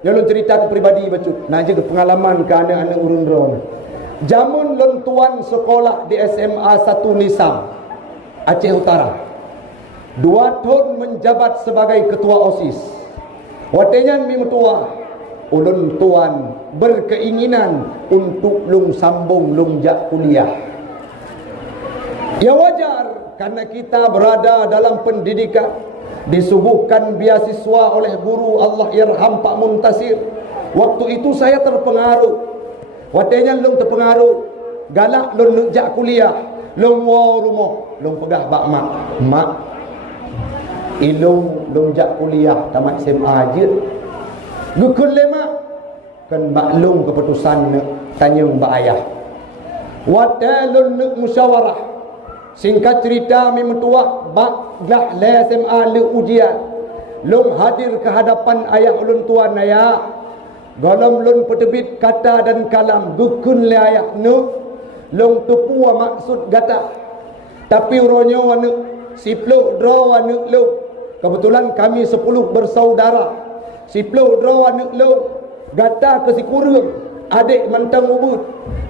yang lon cerita pribadi bacut nak je pengalaman ke anak-anak urung-urung jamun lon tuan sekolah di SMA 1 Nisam Aceh Utara. 2 tahun menjabat sebagai ketua OSIS. Watenyan mi metua ulun tuan berkeinginan untuk lung sambung lung jak kuliah. Ya wajar karena kita berada dalam pendidikan, disuguhkan beasiswa oleh guru Allah yarham Pak Muntasir. Waktu itu saya terpengaruh. Watenyan lung terpengaruh. Galak lung jak kuliah, lung wa rumah, lung pegah bak mak ilung lonjak kuliah tamat SMA je gukun lemak kan maklum keputusan tanya mbak ayah watalun musyawarah. Singkat cerita mi metuah bak dah le SMA le ujian long hadir ke hadapan ayah ulun tuan ayah golom lun petebit kata dan kalam gukun le ayah nu long tupua maksud gata tapi uronyo anu siplo draw anu lu kebetulan kami 10 bersaudara siplo draw anu lu gata ke si kurung adik mentang ubud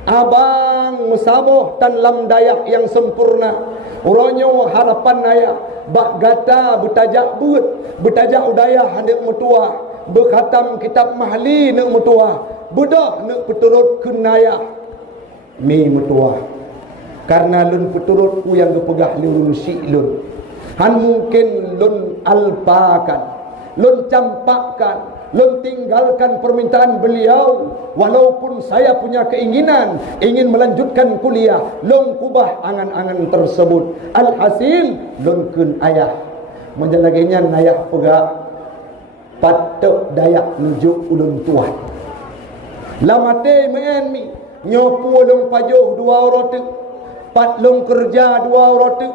abang musaboh tan lam dayak yang sempurna uronyo harapan ayah bak gata bertajak buat bertajak udayah hendak mutua berkhatam kitab mahli nak mutua budak nak peturut kenaya mi mutua karena lun peturut ku yang gepegah lun si lun han mungkin lun alpakan lun campakkan lun tinggalkan permintaan beliau walaupun saya punya keinginan ingin melanjutkan kuliah lun kubah angan-angan tersebut alhasil lun kun ayah menjalaginya ayah pegak patok dayak nujuk ulun tuan lamate meen mi nyopu ulun pajuh 2 roti pat lung kerja 2 roti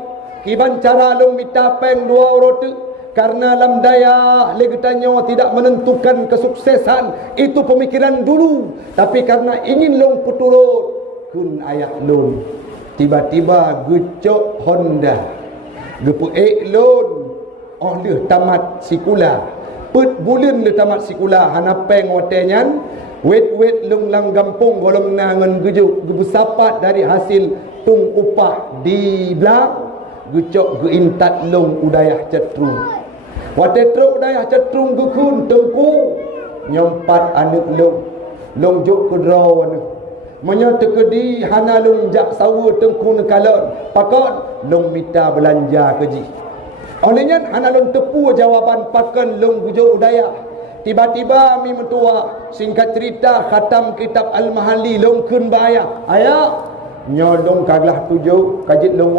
kiban cara lung mitapeng 2 roti karena lam daya legetanyo tidak menentukan kesuksesan itu pemikiran dulu tapi karena ingin lung puturut kun ayah lun tiba-tiba gucok Honda gepu lun oleh tamat sikula put bulan le tamat sikula hanapeng watenyan wet lung lang gampung golong nangan gejuk gebusapat dari hasil tung upah di belang gucok geintat lung udayah cetrung watetro udayah cetrung gukun tengku nyompat anak lung juk kudraw anu menyo tekedi hana lung jak sawu tengku nekalon pakon lung minta belanja keji olehnya hana lung tepu jawaban pakan lung gujuk udayah tiba-tiba mi mentua singkat cerita khatam kitab al-mahali lung kun bayar ayah nyolong kaglah tujuh kajit lung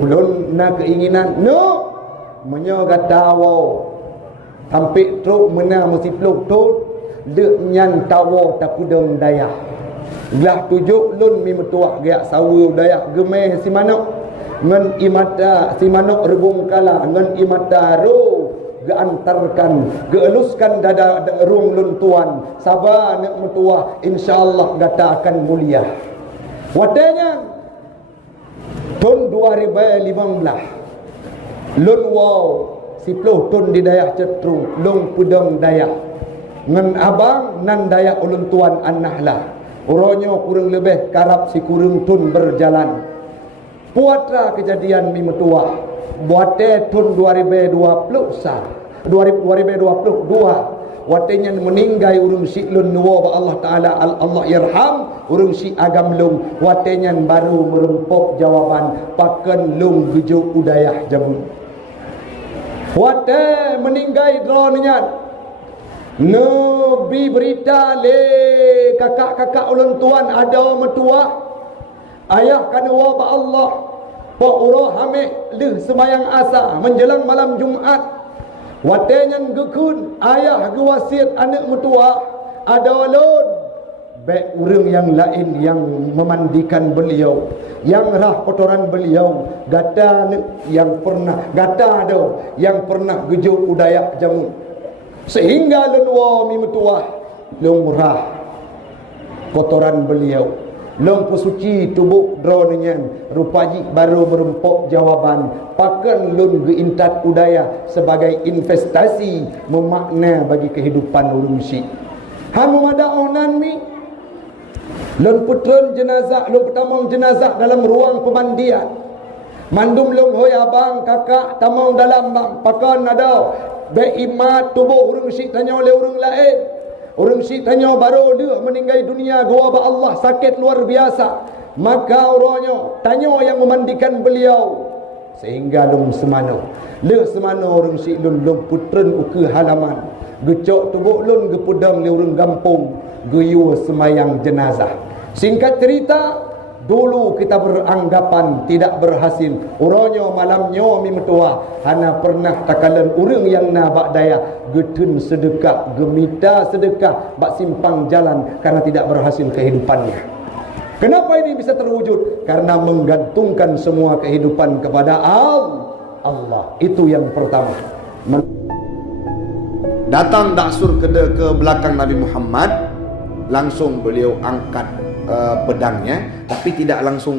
ulun na keinginan no menyo gatawo hampir truk mena mesti pluk tut lek nyan tawo takudeng daya glah tujuk lun mi metuak geak sawu daya gemeh si manok ngan imata si manok rebung kala ngan imata ro geantarkan geeluskan dada ruang lun tuan sabar nak metuah insyaallah gata akan mulia wadanya tahun 2015 lun wow 10 tahun di dayak cetrung lung pudang dayak ngan abang nan dayak ulun tuan an-nahlah uronyo kurang lebih karap si kurang tun berjalan puatra kejadian mi metua buate tahun 2022 watenya meninggai urung si lun nuwa Allah taala Allah yarham urung si agam lung watenya baru merempok jawaban paken lung gejuk udayah jamun wate meninggai dronnya nabi berita le kakak-kakak ulun tuan ada metua ayah kana wa ba Allah pa urah hameh leh semayang asa menjelang malam Jumaat watenya gekun ayah gewasiat anak metua ada walun baik urang yang lain yang memandikan beliau yang rah kotoran beliau gata yang pernah gata ada yang pernah gejuk udayak jamu sehingga lenwa mi metua lumrah kotoran beliau long pesuci tubuh dronnya rupaji baru merempok jawaban pakan lun geintat udaya sebagai investasi memakna bagi kehidupan ulun si hamu ada onan mi lun putron jenazah lun pertamang jenazah dalam ruang pemandian mandum lung hoi abang kakak tamang dalam bang pakan ada be imat tubuh urang si tanya oleh urang lain orang si tanya baru dia meninggal dunia gua ba Allah sakit luar biasa maka orangnya tanya yang memandikan beliau sehingga lum semano le semano orang si lun putren uke halaman gecok tubuh lun gepudang le urang gampung geyu semayang jenazah singkat cerita dulu kita beranggapan tidak berhasil uronyo malamnyo mi metua hana pernah takalan urang yang na bak daya getun sedekah gemita sedekah bak simpang jalan karena tidak berhasil kehidupannya. Kenapa ini bisa terwujud? Karena menggantungkan semua kehidupan kepada Allah. Itu yang pertama. Datang Daksur ke belakang Nabi Muhammad, langsung beliau angkat pedangnya, tapi tidak langsung